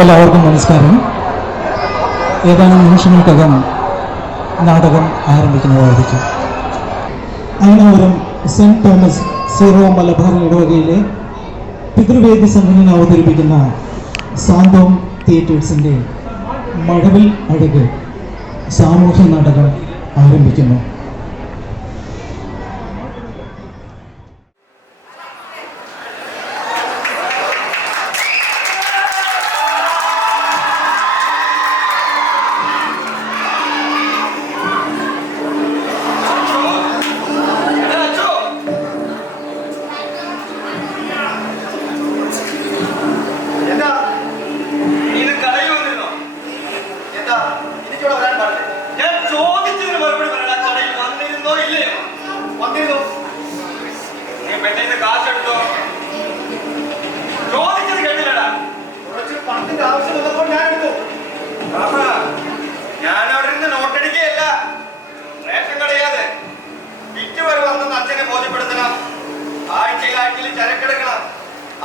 എല്ലാവർക്കും നമസ്കാരം. ഏതാനും നിമിഷങ്ങൾക്കകം നാടകം ആരംഭിക്കുന്നതായിരിക്കും. അയനാവരം സെന്റ് തോമസ് സീറോ മലബാർ ഇടവകയിലെ പിതൃവേദി സംഘടന അവതരിപ്പിക്കുന്ന സാന്തോം തിയേറ്റേഴ്സിൻ്റെ മഴവിൽ അഴക് സാമൂഹ്യ നാടകം ആരംഭിക്കുന്നു.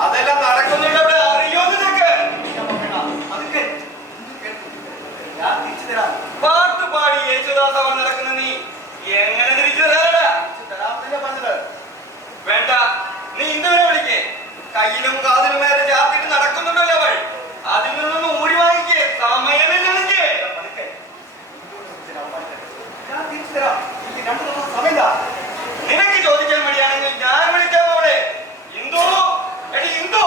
അതെല്ലാം നടക്കുന്നുണ്ട്. അറിയോ നിനക്ക്? പാട്ട് പാടി യേശുദാസ് അവർ നടക്കുന്ന നീ എങ്ങനെ തിരിച്ചു തരാനത്? വേണ്ട, നീ ഇന്നുവരെ വിളിക്കേ. കയ്യിലും കാതിലും നേരെ ചാർത്തിട്ട് നടക്കുന്നുണ്ടല്ലോ അവൾ. അതിൽ നിന്നൊന്ന് ഊടി വാങ്ങിക്കേ. സമയമില്ല എനിക്ക്. നിനക്ക് ചോദിക്കാൻ മടിയാണെങ്കിൽ ഞാൻ വിളിക്കാം അവളെ. ഇന്ദു, എടി ഇന്ദു.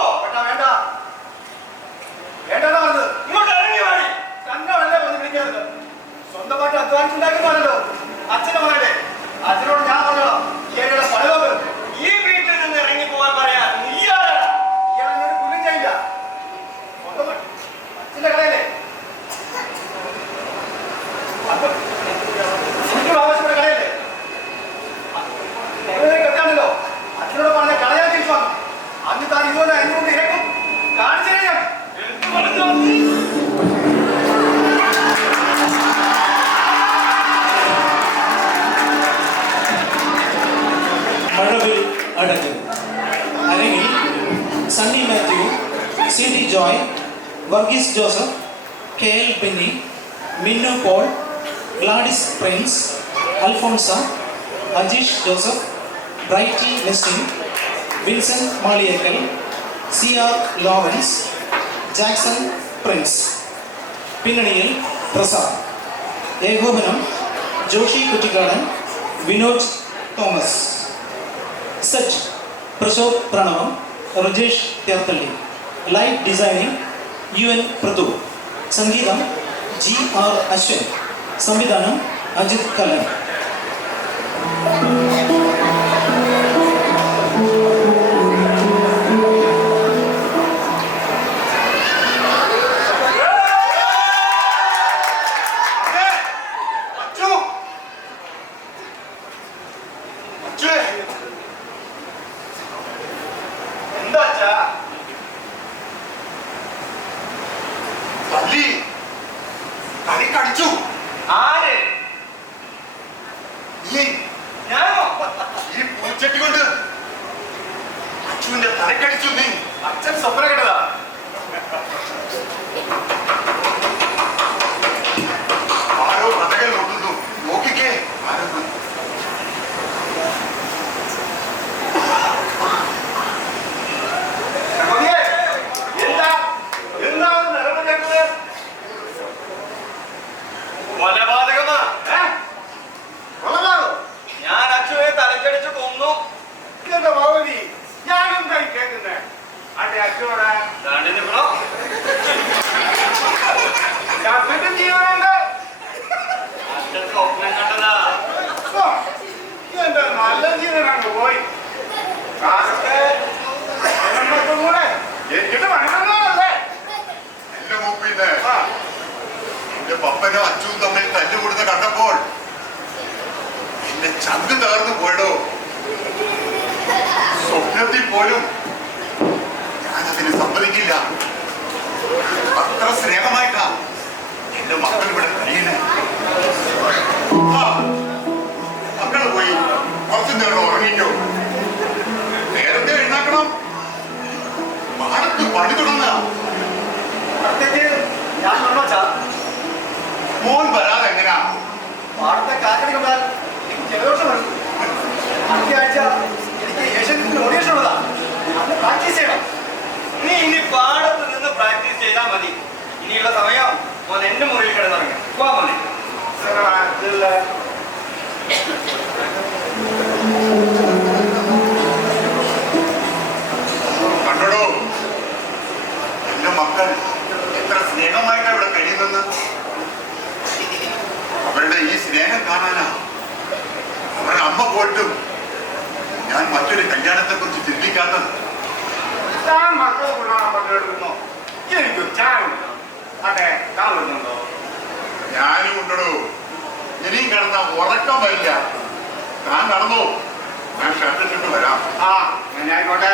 വേണ്ട വേണ്ട, ഇങ്ങോട്ട് ഇറങ്ങി വാടി. തന്നോടല്ലേ പറഞ്ഞ് വിളിക്കരുത്. സ്വന്തമായിട്ട് അധ്വാനിച്ചുണ്ടാക്കുന്നല്ലോ. അച്ഛനെ പറയട്ടെ. അച്ഛനോട് ഞാൻ പറഞ്ഞോളാം. ഇയാളുടെ പണിതോക്ക് ഈ വീട്ടിൽ നിന്ന് ഇറങ്ങി പോകാൻ പറയാൻ നീയാരാ? ഇയാളെ കുല്ലും ചെയ്യില്ല. സ്വന്തമായിട്ട് അച്ഛന്റെ കടയല്ലേ ആവശ്യപ്പെട്ട കടയല്ലേ? കെട്ടാണല്ലോ. അച്ഛനോട് പറഞ്ഞ കളയാൻ തിരിച്ചു വന്നു. അന്ന് താൻ ഇതുപോലെ അതിനുകൊണ്ട് ഇരക്കും കാണിച്ചു കഴിഞ്ഞാൽ മഴവിൽ അഴക്. അരങ്ങിൽ Sunny Mathew, C D Joy, Varghese Joseph, K L Benny, Minnu Paul, Gladys Prince, Alphonsa, Ajeesh Joseph, Brighty Nestin, Vincent Maliyekkal, C R Lawrence, Jackson Prince. പിന്നണിയിൽ പ്രസാദ്. ഏകോപനം Joshy Kuttikkadan, Vinod Thomas. Set Prashobh Pranavam, Rajesh Therthalli. Light designing U N Prathu. സംഗീതം ജി ആർ അശ്വൻ. സംവിധാനം അജിത് കല്ലൻ. കടിച്ചു. ആര്? ഞാനോ? ഈ പൂച്ചട്ടി കൊണ്ട് അച്ഛന്റെ തലക്കടിച്ചു. നീ അച്ഛൻ സ്വപ്നം കേട്ടതാ. ആരോ കഥകൾ നോക്കുന്നു. നോക്കിക്കേ. കൊലപാതകമാ? ഞാൻ അച്ഛനെ തലക്കടിച്ചു കൊന്നു. ഇതെന്താ ഭഗവതി? ഞാനെന്തായി കേൾക്കുന്നേ? അതെ അച്ഛനോടാ ജീവനുണ്ട്. അച്ഛൻ സ്വപ്നം കണ്ടതാ. എന്താ നല്ല ജീവൻ അങ്ങ് പോയി. കാലത്തെ കൂടെ എനിക്കിട്ട് മണിമല്ലേ എന്റെ മൂപ്പിന്ന് എന്റെ പപ്പനോ അച്ഛനും തമ്മിൽ തല്ലുകൂടുന്ന കണ്ടപ്പോൾ എന്റെ ചങ്ക് തകർന്നു പോയിടോ. സ്വപ്നത്തിൽ പോലും ഞാനതിന് സമ്മതിക്കില്ല. അത്ര സ്നേഹമായിട്ടാ എന്റെ മക്കൾ ഇവിടെ കഴിയുന്നേ. മക്കള് പോയി കുറച്ചു നേരം ഉറങ്ങിക്കോ. നേരത്തെ എഴുന്നാക്കണം. പാടത്ത് പണി തുടങ്ങുക. അച്ഛാ. മോൻ വരാതെ എങ്ങനെയാ? പാടത്തെ കാക്കടി കണ്ടാൽ എനിക്ക് ജലദോഷം വരും. അടുത്ത ആഴ്ച എനിക്ക് ഏഷ്യത്തിൽ ഓഡിയേഷൻ ഉള്ളതാ. അന്ന് പ്രാക്ടീസ് ചെയ്യണം. നീ ഇനി പാടത്ത് നിന്ന് പ്രാക്ടീസ് ചെയ്താൽ മതി. ഇനിയുള്ള സമയം മോൻ എന്റെ മുറിയിൽ കിടന്നിറങ്ങി പോവാ മോനെ. കണ്ടോ എന്റെ മക്കൾ എത്ര സ്നേഹമായിട്ടാ ഇവിടെ കഴിയുന്നെന്ന്. അവരുടെ ഈ സ്നേഹം കാണാനാ അവരുടെ അമ്മ പോയിട്ടും ഞാൻ മറ്റൊരു കല്യാണത്തെ കുറിച്ച് ചിന്തിക്കാത്തത്. മക്കളെ കൊണ്ടാണ് പങ്കെടുക്കുന്നോ? എനിക്ക് ചായ ഉണ്ടോ? അതെ താൻ വരുന്നുണ്ടോ? ഞാനും ഉണ്ടോ. ഇനിയും കിടന്ന ഉറക്കം വരില്ല. താൻ നടന്നോ, ഞാൻ ഷർട്ട് ഇട്ടിട്ട് വരാം. ആ ഞാൻ ആയിക്കോട്ടെ.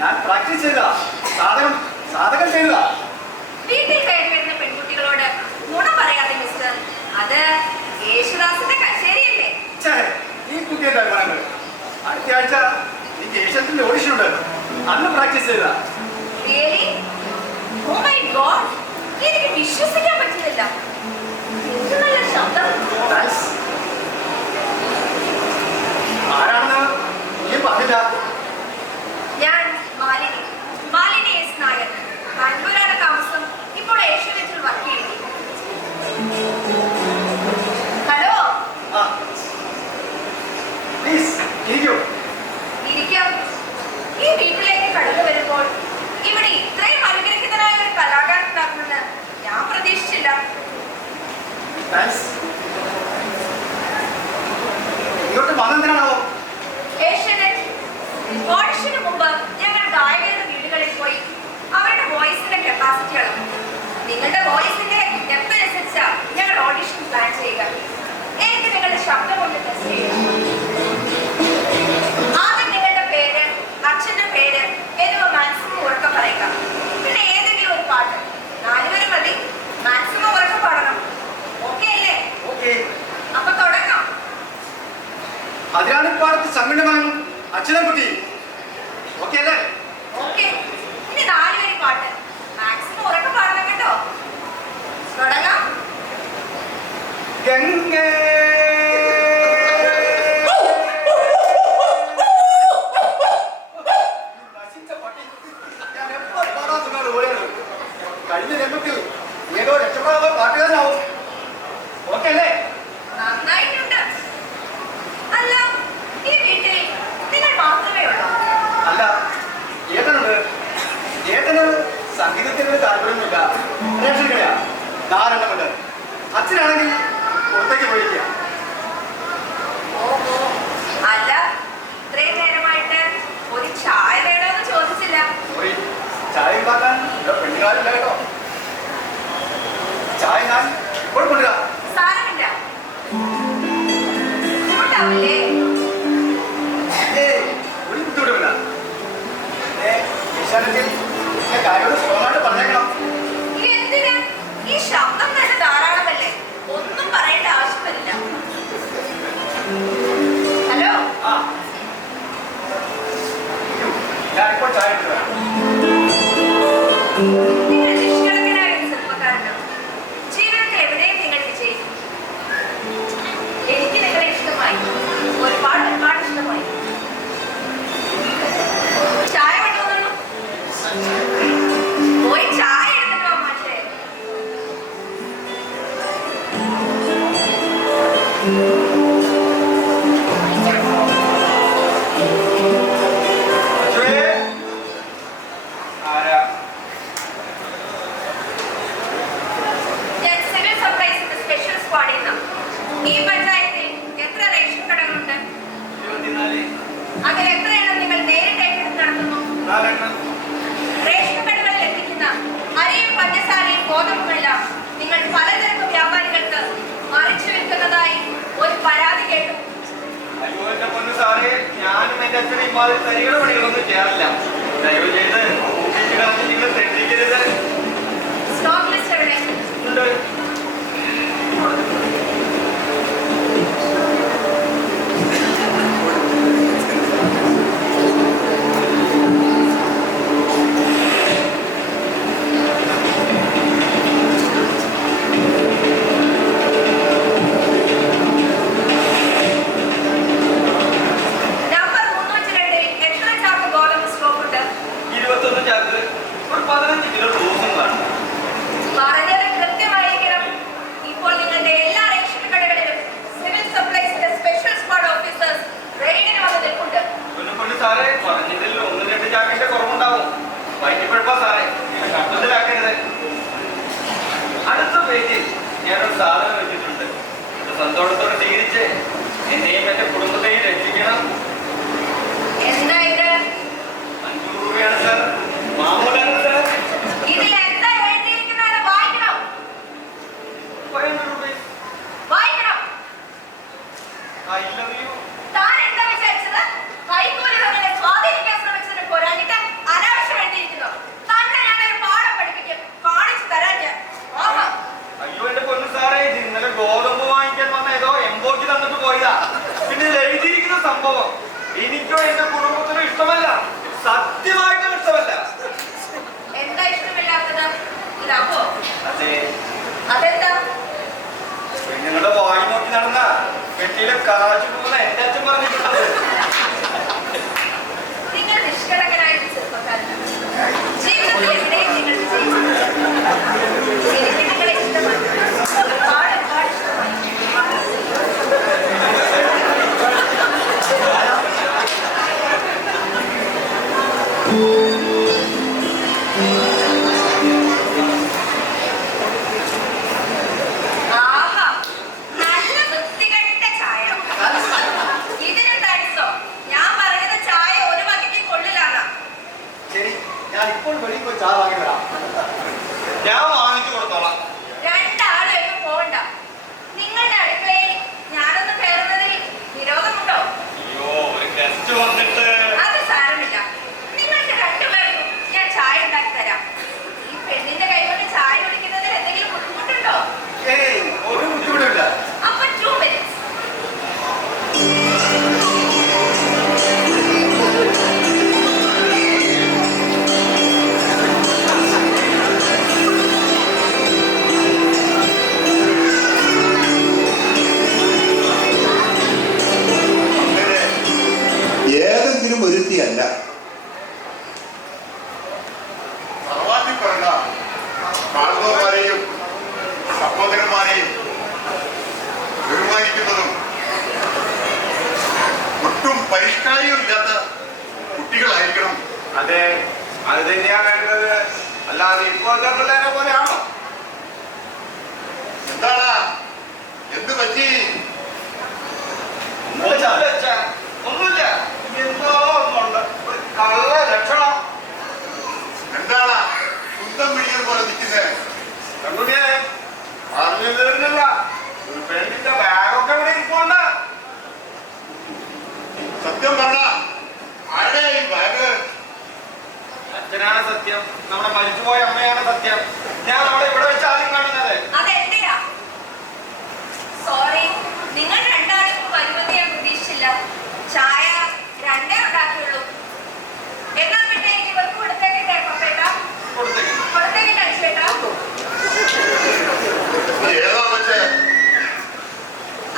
ഞാൻ പ്രാക്ടീസ് ചെയ്താ സാധകം ചെയ്തതാ. വീട്ടിൽ കയറി വരുന്ന പെൺകുട്ടികളോട് നുണ പറയാതെ മിസ്റ്റർ, അത് യേശുദാസിന്റെ കച്ചേരിയല്ലേ? ഈ കുട്ടിയുടെ അഭിമാനങ്ങൾ അടുത്ത ആഴ്ച എനിക്ക് ഏഷ്യത്തിന്റെ ഓഡിഷൻ ഉണ്ട്. അന്ന് പ്രാക്ടീസ് ചെയ്തതാ. Really? Oh my God! എനിക്ക് വിശ്വസിക്കാൻ പറ്റുന്നില്ല. എന്ത് നല്ല ശബ്ദം. ആരാണെന്ന് നീ പറഞ്ഞില്ല. ഞാൻ മാലിനി എസ് നായർ. ബാംഗ്ലൂരാണ് താമസം. ഇപ്പോൾ ഏഷ്യാനെറ്റിൽ വർക്ക് ചെയ്യുന്നു. ഹലോ. പ്ലീസ് ഇരിക്കാം. ഈ വീട്ടിലേക്ക് കടന്നു വരുമ്പോൾ ഇവിടെ ഇത്രയും അനുഗ്രഹിതനായ ഒരു കലാകാരൻ ഉണ്ടാകുമെന്ന് ഞാൻ പ്രതീക്ഷിച്ചില്ല. ഇങ്ങോട്ട് വന്നെന്തിനാണോ? ഏഷ്യാനെറ്റ് ഓഡിഷന് മുമ്പ് ഞങ്ങൾ ഗായകരുടെ വീടുകളിൽ പോയി അവരുടെ വോയിസിന്റെ കപ്പാസിറ്റി അളന്നു. നിങ്ങളുടെ വോയിസിന്റെ ഡെപ്തിനനുസരിച്ച് ഞങ്ങൾ ഓഡിഷൻ പ്ലാൻ ചെയ്യുക. എനിക്ക് നിങ്ങളുടെ ശബ്ദം കൊണ്ട് ടെസ്റ്റ് ചെയ്യുക. ആദ്യം നിങ്ങളുടെ പേര്, അച്ഛന്റെ പേര് എന്നിവ മാക്സിമം ഉറക്കം പറയുക. പിന്നെ ഏതെങ്കിലും ഒരു പാട്ട്, 4 വരെ മതി. മാക്സിമം ഉറക്കം പാടണം. ഓക്കെ അല്ലേ? അപ്പൊ തുടങ്ങാം. അതിരാണിപ്പാടത്ത് സംഗീതമാനും അച്ഛനെ കുട്ടി ഓക്കെ അല്ലേ? ഓക്കെ. ഇനി 4 വരെ പാട്ട്, മാക്സിമം ഉറക്കം പാടണം കേട്ടോ. തുടങ്ങാം. ഗംഗേ കഴിഞ്ഞ ജന്മത്തിൽ ഏതോ രക്ഷപ്പെടാതെ പാട്ടുകാരനാവും. ഓക്കെ അല്ലേ? നന്നായിട്ടുണ്ട്. അല്ല, ഈ വീട്ടിൽ നിങ്ങൾ മാത്രമേ ഉള്ളൂ? അല്ല, ഏട്ടനുണ്ട്. ഏട്ടന് സംഗീതത്തിന് താല്പര്യമൊന്നുമില്ല. റേഷൻ കടയാ, 4 എണ്ണമുണ്ട്. അച്ഛനാണെങ്കിൽ പുറത്തേക്ക് പോയിരിക്കുക. ഓഹോ. അല്ല, ഇത്രയും നേരമായിട്ട് ഒരു ചായ വേണമെന്ന് ചോദിച്ചില്ല. പോയി ചായ ഉണ്ടാക്കാൻ ഇവിടെ പെണ്ണുകാരില്ല കേട്ടോ. ചായ ഞാൻ ഇപ്പോൾ കൊണ്ടുവരാം. സാരമില്ല. ഉണ്ടാവില്ലേ? ഒരു ബുദ്ധിമുട്ടുമില്ല. ഏഷ്യാനെറ്റിൽ കാര്യങ്ങൾ സ്ട്രോങ്ങായിട്ട് പറഞ്ഞേക്കണം. എന്തിന്? ഈ ശബ്ദം തന്നെ ധാരാളമല്ലേ, ഒന്നും പറയേണ്ട ആവശ്യം വരില്ല. ഹലോ. ഞാനിപ്പോൾ ചായ ഇട്ട് വരാം. നിങ്ങൾ നിഷ്കളങ്കനായ ഒരു ചെറുപ്പക്കാരനാണ്. ജീവിതത്തിൽ എവിടെയും നിങ്ങൾ വിജയിക്കും. എനിക്ക് നിങ്ങളെ ഇഷ്ടമായി. ഒരുപാട് ഇഷ്ടമായി. ചായ കൊണ്ടുവന്നു. പോയി ചായ എടുത്തിട്ടോ മാഷേ. ഞാൻ സിവിൽ സപ്ലൈസിന്റെ സ്പെഷ്യൽ സ്ക്വാഡിൽ നിന്നാണ്. ഈ പഞ്ചായത്തിൽ എത്ര റേഷൻ കടകളുണ്ട്? അതിൽ എത്ര എണ്ണം നിങ്ങൾ നേരിട്ട് ഏറ്റെടുത്ത് നടത്തുന്നു? റേഷൻ കടകളിൽ എത്തിക്കുന്ന അരിയും പഞ്ചസാരയും ഗോതമ്പുമെല്ലാം നിങ്ങൾ പലതരം വ്യാപാരികൾക്ക് മറിച്ചു വിൽക്കുന്നതായി ഒരു പരാതി കേട്ടു. അയ്യോ എന്റെ പൊന്നു സാറേ, ഞാനും എന്റെ അച്ഛനും ഇമാതിരി തരികളുടെ പണികളൊന്നും ചെയ്യാറില്ല. ദയവ് ചെയ്ത് നിങ്ങൾ തെറ്റിക്കരുത്. സ്റ്റോക്ക് ലിസ്റ്റ് എവിടെ? ഉണ്ട്. നമ്പർ 302 എത്ര ചാക്ക് ഗോതമ്പ് സ്റ്റോക്ക് ഉണ്ട്? 21 ചാക്ക്, ഒരു 15 കിലോ റോസും കാണും. പറഞ്ഞത് കൃത്യമായിരിക്കണം. ഇപ്പോൾ നിങ്ങളുടെ എല്ലാ റേഷൻ കടകളിലും സിവിൽ സപ്ലൈസിന്റെ സ്പെഷ്യൽ സ്ക്വാഡ് ഓഫീസേഴ്സ് റെയ്ഡിന് വന്ന് നിൽക്കുന്നുണ്ട്. പൊന്നു സാറേ, പറഞ്ഞതിൽ 1-2 ചാക്കിന്റെ കുറവുണ്ടാവും. വൈകിപ്പോഴപ്പോ സാറേ, കട്ടത്തിലാക്കരുത്. അടുത്ത പേജിൽ ഞാനൊരു സാധനം വെച്ചിട്ടുണ്ട്. ഇത് സന്തോഷത്തോടെ സ്വീകരിച്ച് എന്നെയും എന്റെ കുടുംബത്തെയും രക്ഷിക്കണം. എന്താ ഇത്? 500 രൂപയാണ് സാർ. മാമൂലാണ് സാർ. ഇതിൽ എന്താ എഴുതിയിരിക്കുന്നത് വായിക്കണം. 500 രൂപ. വായിക്കണം. I love you. താൻ എന്താ വിചാരിച്ചത്? കൈക്കൂലി തന്നെ സ്വാധീനിക്കാൻ ശ്രമിച്ചതിന് പോരാഞ്ഞിട്ട് അനാവശ്യം എഴുതിയിരിക്കുന്നു. തന്നെ ഞാനൊരു പാഠം പഠിപ്പിക്കും. കാണിച്ചു തരാൻ ഞാൻ. ആഹാ. അയ്യോ എന്റെ പൊന്നു സാറേ, ഇത് ഇന്നലെ ഗോതമ്പ് വാങ്ങിക്കാൻ വന്ന ഏതോ എംബോക്കി തന്നിട്ട് പോയതാ. പിന്നെ ഇതിൽ എഴുതിയിരിക്കുന്ന സംഭവം എനിക്കോ എന്റെ കുടുംബത്തിനോ ഇഷ്ടമല്ല. സത്യമായിട്ടും ഇഷ്ടമല്ല. എന്താ ഇഷ്ടമില്ലാത്തത്? ഇതപ്പോ അതെ, അതെന്താ? പെണ്ണുങ്ങളുടെ വായി നോക്കി നടന്ന പെട്ടിയിലെ കാശ് പോകുന്ന എന്റെ അച്ഛൻ പറഞ്ഞിട്ടുള്ളത്. നിങ്ങൾ നിഷ്കളങ്കനായ ഒരു ചെറുപ്പക്കാരനാണ്. ജീവിതത്തിൽ എവിടെയും നിങ്ങൾ വിജയിച്ചിട്ടുണ്ട്. എനിക്ക് നിങ്ങളെ ഇഷ്ടമാണ്. ഒരുപാട് ഇഷ്ടമായി. ആഹാ, നല്ല വൃത്തികെട്ട ചായ. ഇതിന് തടിച്ചോ? ഞാൻ പറയുന്ന ചായ ഒരു വകയ്ക്ക് കൊള്ളില്ലാന്നാ. ശരി, ഞാൻ ഇപ്പോൾ വെളിയിൽ പോയി ചായ വാങ്ങി വരാം. ഞാൻ വാങ്ങിച്ചു കൊടുത്തോളാം. രണ്ടാളും എങ്ങും പോകണ്ട. നിങ്ങളുടെ അടുക്കളയിൽ ഞാനൊന്ന് കയറുന്നതിൽ വിരോധമുണ്ടോ? അയ്യോ, ഒരു ഗസ്റ്റ് വന്നിട്ട്. അത് സാരമില്ല. നിങ്ങൾക്ക് രണ്ടുപേർക്കും ഞാൻ ചായ ഉണ്ടാക്കി തരാം. ഈ പെണ്ണിന്റെ കൈകൊണ്ട് ചായ കുടിക്കുന്നതിൽ എന്തെങ്കിലും ബുദ്ധിമുട്ടുണ്ടോ? ഏയ്, ഒരു ബുദ്ധിമുട്ടില്ല. അപ്പൊ 2 minutes. ഏതെങ്കിലും ഒരുത്തിയല്ല, സർവാന്തി പറഞ്ഞ മാധവന്മാരെയും സഹോദരന്മാരെയും ബഹുമാനിക്കുന്നതും ഒട്ടും പരിഷ്കാരവും ഇല്ലാത്ത കുട്ടികളായിരിക്കണം. അതെ, അത് തന്നെയാ വേണ്ടത്. അല്ലാതെ ഇപ്പോഴത്തെ പിള്ളേരെ പോലെയാണോ? എന്താടാ, എന്ത് പറ്റി? ഒന്നുമില്ല. എന്തോ ഒന്നുണ്ട്. ഒരു കള്ള ലക്ഷണം. എന്താടാ കുന്തം പിടിയത് പോലെ നിൽക്കുന്നത്? പെൺകുട്ടിയെ പറഞ്ഞു തരുന്നില്ല. ഒരു പെണ്ണിന്റെ ബാഗൊക്കെ ഇവിടെ ഇരിപ്പുണ്ട്. സത്യം പറഞ്ഞ ആരുടെ ഈ ബാഗ്? അച്ഛനാണ് സത്യം. നമ്മുടെ മരിച്ചുപോയ അമ്മയാണ് സത്യം. ഞാൻ അവളെ ഇവിടെ വെച്ച് ആദ്യം കാണുന്നത്. അതെന്തിനാ? സോറി, നിങ്ങൾ രണ്ടാൾക്കും വരുമെന്ന് ഞാൻ പ്രതീക്ഷിച്ചില്ല. ചായ 2 ഉണ്ടാക്കിയുള്ളൂ. എന്നാ പിന്നെ ഇവർക്ക് കൊടുത്തേക്കട്ടെ പപ്പേട്ടാ? കൊടുത്തേക്ക് കഴിച്ചേട്ടാ. ഏതാ വെച്ചേ?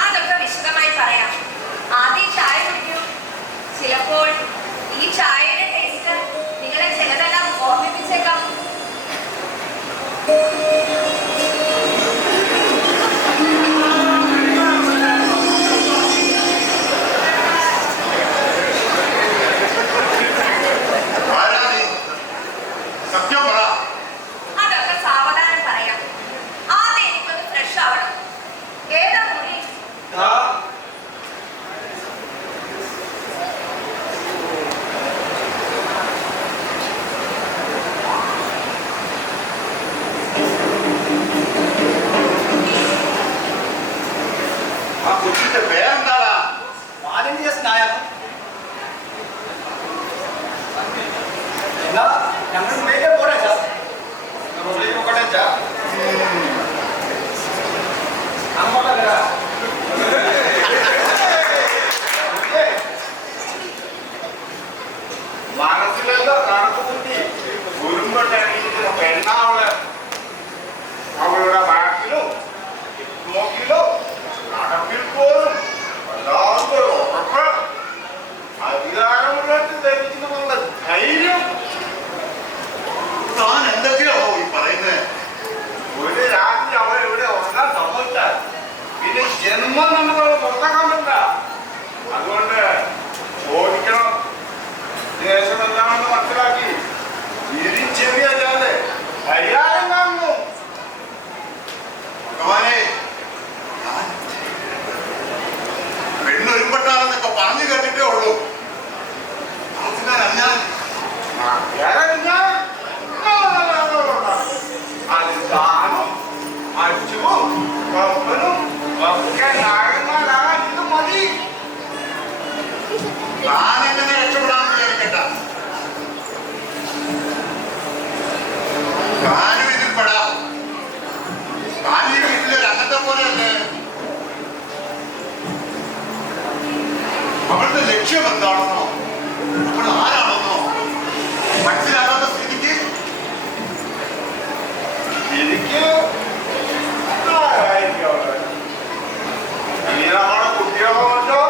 അതൊക്കെ വിശദമായി പറയാം. ആ കൊച്ചിന്റെ പേരെന്താടാ? മാലിന്യ നായർ. എന്നാ ഞങ്ങൾ ഉള്ളിലേക്ക് പോരാ ചാ. ഉള്ളിലേക്ക് പോകട്ടെ ചാ. അങ്ങോട്ടല്ല. മനസ്സിലല്ലോ കണക്കുകൂട്ടി കുരുമ്പട്ടണിയിരിക്കുന്ന പെണ്ണാവള് അവളുടെ ബാക്കിലും നോക്കിലോ നടപ്പിൽ പോലും വല്ലാത്ത ഉറപ്പ് അധികാരമുള്ളവർക്ക് ധരിക്കുന്നുള്ള ധൈര്യം. താൻ എന്തൊക്കെയോ ഈ പറയുന്നത്? ഒരു രാത്രി അവൾ ഇവിടെ ഉറങ്ങാൻ സമ്മതിച്ചാൽ പിന്നെ ജന്മം നമ്മൾ പുറത്താക്കാൻ പറ്റില്ല. അതുകൊണ്ട് ഓടിക്കണം. ദേശം എന്താണെന്ന് മനസ്സിലാക്കി ചെറിയല്ലാതെ പരിഹാരം കാണുന്നു. ഭഗവാനെ, പെണ്ണൊരുപെട്ടാലെന്നൊക്കെ പറഞ്ഞു കേട്ടിട്ടേ ഉള്ളൂ. അതിനും അച്ചുവും കപ്പനും ഒക്കെ നാഗന്മാരാകാൻ ഇത് മതി. താനെങ്ങനെ രക്ഷപ്പെടാമെന്ന് വിചാരിക്കട്ട. താനും ഇതിൽ പെടാം. താൻ ഈ വീട്ടിലൊരു അന്നത്തെ പോലെയല്ലേ. അവളുടെ ലക്ഷ്യം എന്താണെന്നോ അവൾ ആരാണെന്നോ മനസ്സിലാകാത്ത സ്ഥിതിക്ക് എനിക്ക് ആരായിരിക്കും അവള്? ഇനി നമ്മുടെ കുട്ടികളോ?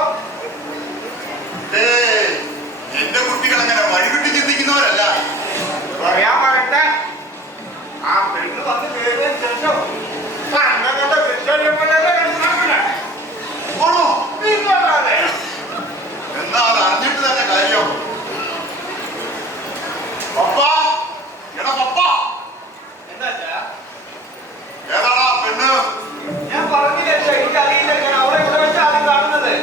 എന്റെ കുട്ടികൾ അങ്ങനെ വഴിവിട്ട് ചിന്തിക്കുന്നവരല്ല. പറയാൻ പറയട്ടെ, ആ പെണ്ണ് വന്ന് കേറിയ ശേഷം എന്നാ അത് അറിഞ്ഞിട്ട് തന്നെ കാര്യം. പപ്പ, എടാ പപ്പ, എന്താ ഏതാടാ പെണ്ണ്? ഞാൻ പറഞ്ഞില്ല, എനിക്ക് അറിയില്ല. ഞാൻ അവിടെ ഇവിടെ വെച്ച് ആദ്യം കാണുന്നത്.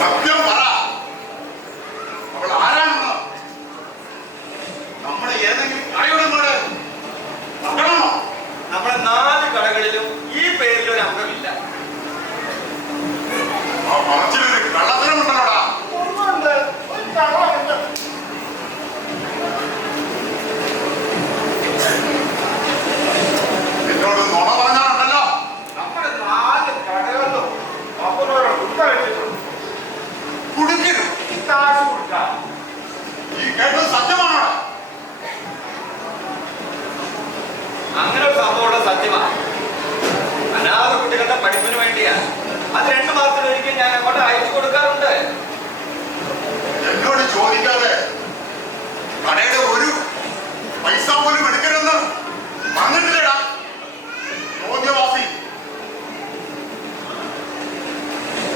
സത്യം പറ, അവൾ ആരാണെന്ന്? നമ്മുടെ ഏതെങ്കിലും കടയുടമയുടെ മകളാണോ? നമ്മുടെ 4 കടകളിലും ഈ പേരിൽ ഒരു അംഗമില്ല. ആ പറച്ചിലൊരു കള്ളത്തരമുണ്ടല്ലോടാ. എന്നോട് നുണ പറഞ്ഞാലുണ്ടല്ലോ. നമ്മുടെ 4 കടകളിലും അപ്പനോട് കുട്ട വെച്ചിട്ടുണ്ട്. കുടുക്കിനും കാശ് കൊടുക്കാം. ഈ കേട്ടത് സത്യമാണോടാ? അങ്ങനെ ഒരു സംഭവം സത്യമാണ്. അനാഥ കുട്ടികളുടെ പഠിപ്പിന് വേണ്ടിയാ. അത് 2 മാസത്തിലൊരിക്കൽ ഞാൻ അങ്ങോട്ട് അയച്ചു കൊടുക്കാറുണ്ട്. എന്നോട് ചോദിക്കാതെ കടയുടെ ഒരു പൈസ പോലും എടുക്കരുതെന്ന് വന്നിട്ടില്ലടാ ചോദ്യവാസി.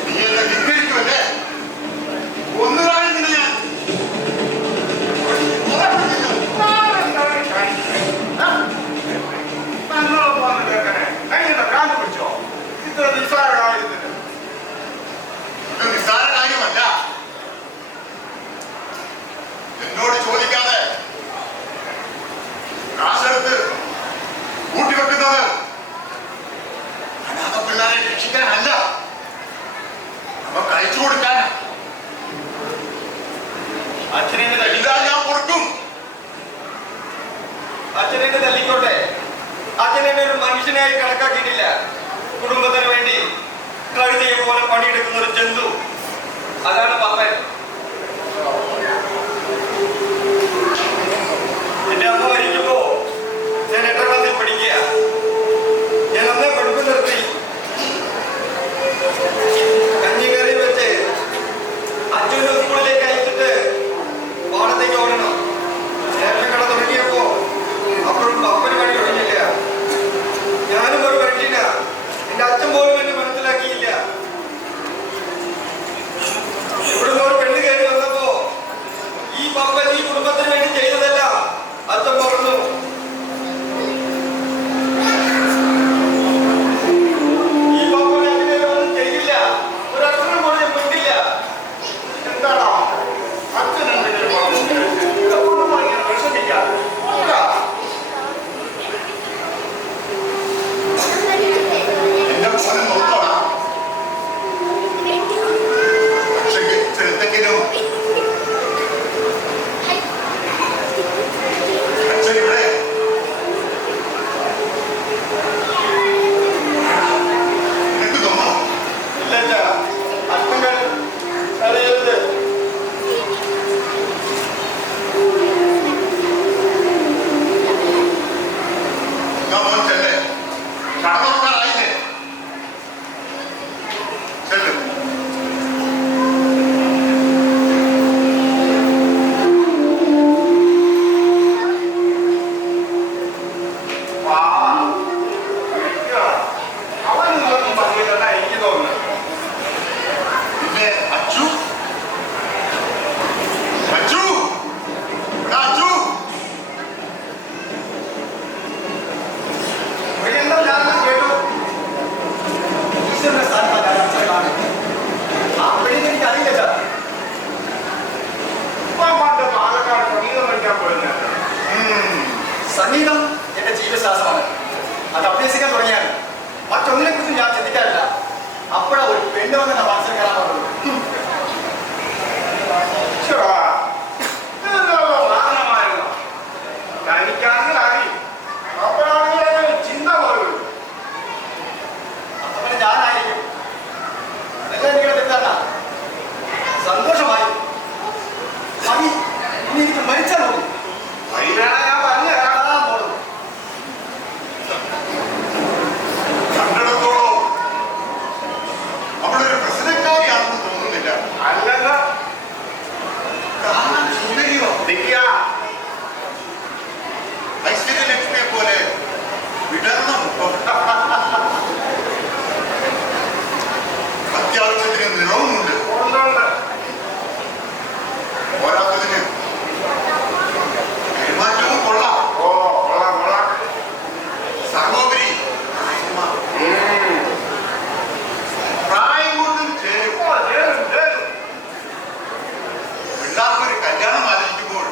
നീ എന്നെ ധിക്കരിക്കുമല്ലേ? ഒന്നുകാര്യം നിന്നെ ഞാൻ ഇത്ര നിസ്സാരമായിരുന്നു. ഇത് നിസ്സാര കാര്യമല്ല. എന്നോട് ചോദിക്കാതെ കാശെടുത്ത് കൂട്ടിവെക്കുന്നത് അനാഥ പിള്ളേരെ രക്ഷിക്കാനല്ല, നമുക്ക് അയച്ചു കൊടുക്കാനാ. അച്ഛനെ എല്ലാം ഞാൻ കൊടുക്കും. അച്ഛനെ തല്ലിക്കോട്ടെ. അച്ഛനെ ഒരു മനുഷ്യനായി കണക്കാക്കിയിട്ടില്ല. കുടുംബത്തിന് വേണ്ടി കഴുതിയെ പോലെ പണിയെടുക്കുന്ന ഒരു ജന്തു. അതാണ് പപ്പൻ. എന്റെ അമ്മ മരിക്കുമ്പോ ഞാൻ 8ാം ക്ലാസ്സിൽ പഠിക്കുക. ഞാൻ അന്നേ പഠിപ്പ് നിർത്തി. കഞ്ഞിക്കറി വെച്ച് അച്ഛൻ്റെ സ്കൂളിലേക്ക് അയച്ചിട്ട് പാടത്തേക്ക് ഓടണം. നേരത്തെ കട തുടങ്ങിയപ്പോ അപ്പോഴും പപ്പന് പണി തുടങ്ങിയില്ല. ഞാനും ഒരു മനുഷ്യന. എന്റെ അച്ഛൻ പോലും എന്നെ മനസ്സിലാക്കിയില്ല. ഇവിടുന്ന് ഒരു സംഗീതം എന്റെ ജീവശ്വാസമാണ്. അത് അഭ്യസിക്കാൻ തുടങ്ങിയാൽ മറ്റൊന്നിനെ കുറിച്ചും ഞാൻ ചിന്തിക്കാറില്ല. അപ്പോഴാ ഒരു പെണ്ണ് വന്നെന്ന മനസ്സിൽ കയറാൻ പറഞ്ഞത്. തനിക്കാണെങ്കിൽ അറിയും, അപ്പോഴാണെങ്കിൽ ചിന്ത പോലും. അങ്ങനെ ഞാനായിരിക്കും. അതെല്ലാം എനിക്കിടെ തെറ്റാണ്. സന്തോഷമായി. മതി, ഇനി എനിക്ക് മരിച്ചാൽ മതി. വൈകാതെ ഞാൻ പറഞ്ഞു തരാം. പോടും. കണ്ടിടത്തോളം അവളൊരു പ്രശ്നക്കാരിയാണെന്ന് തോന്നുന്നില്ല. അല്ലല്ലോ, കാണാൻ സുന്ദരിയോ ദിവ്യ, ഐശ്വര്യലക്ഷ്മിയെ പോലെ വിടർന്ന മുഖം, അത്യാവശ്യത്തിന് നിറവുമുണ്ട്. പോരാത്തതിന് പെരുമാറ്റവും കൊള്ളാം. ഓ കൊള്ളാം കൊള്ളാം. സർവോപരി പ്രായം കൊണ്ടും ചേരും. പിള്ളേർക്കൊരു കല്യാണം ആലോചിക്കുമ്പോൾ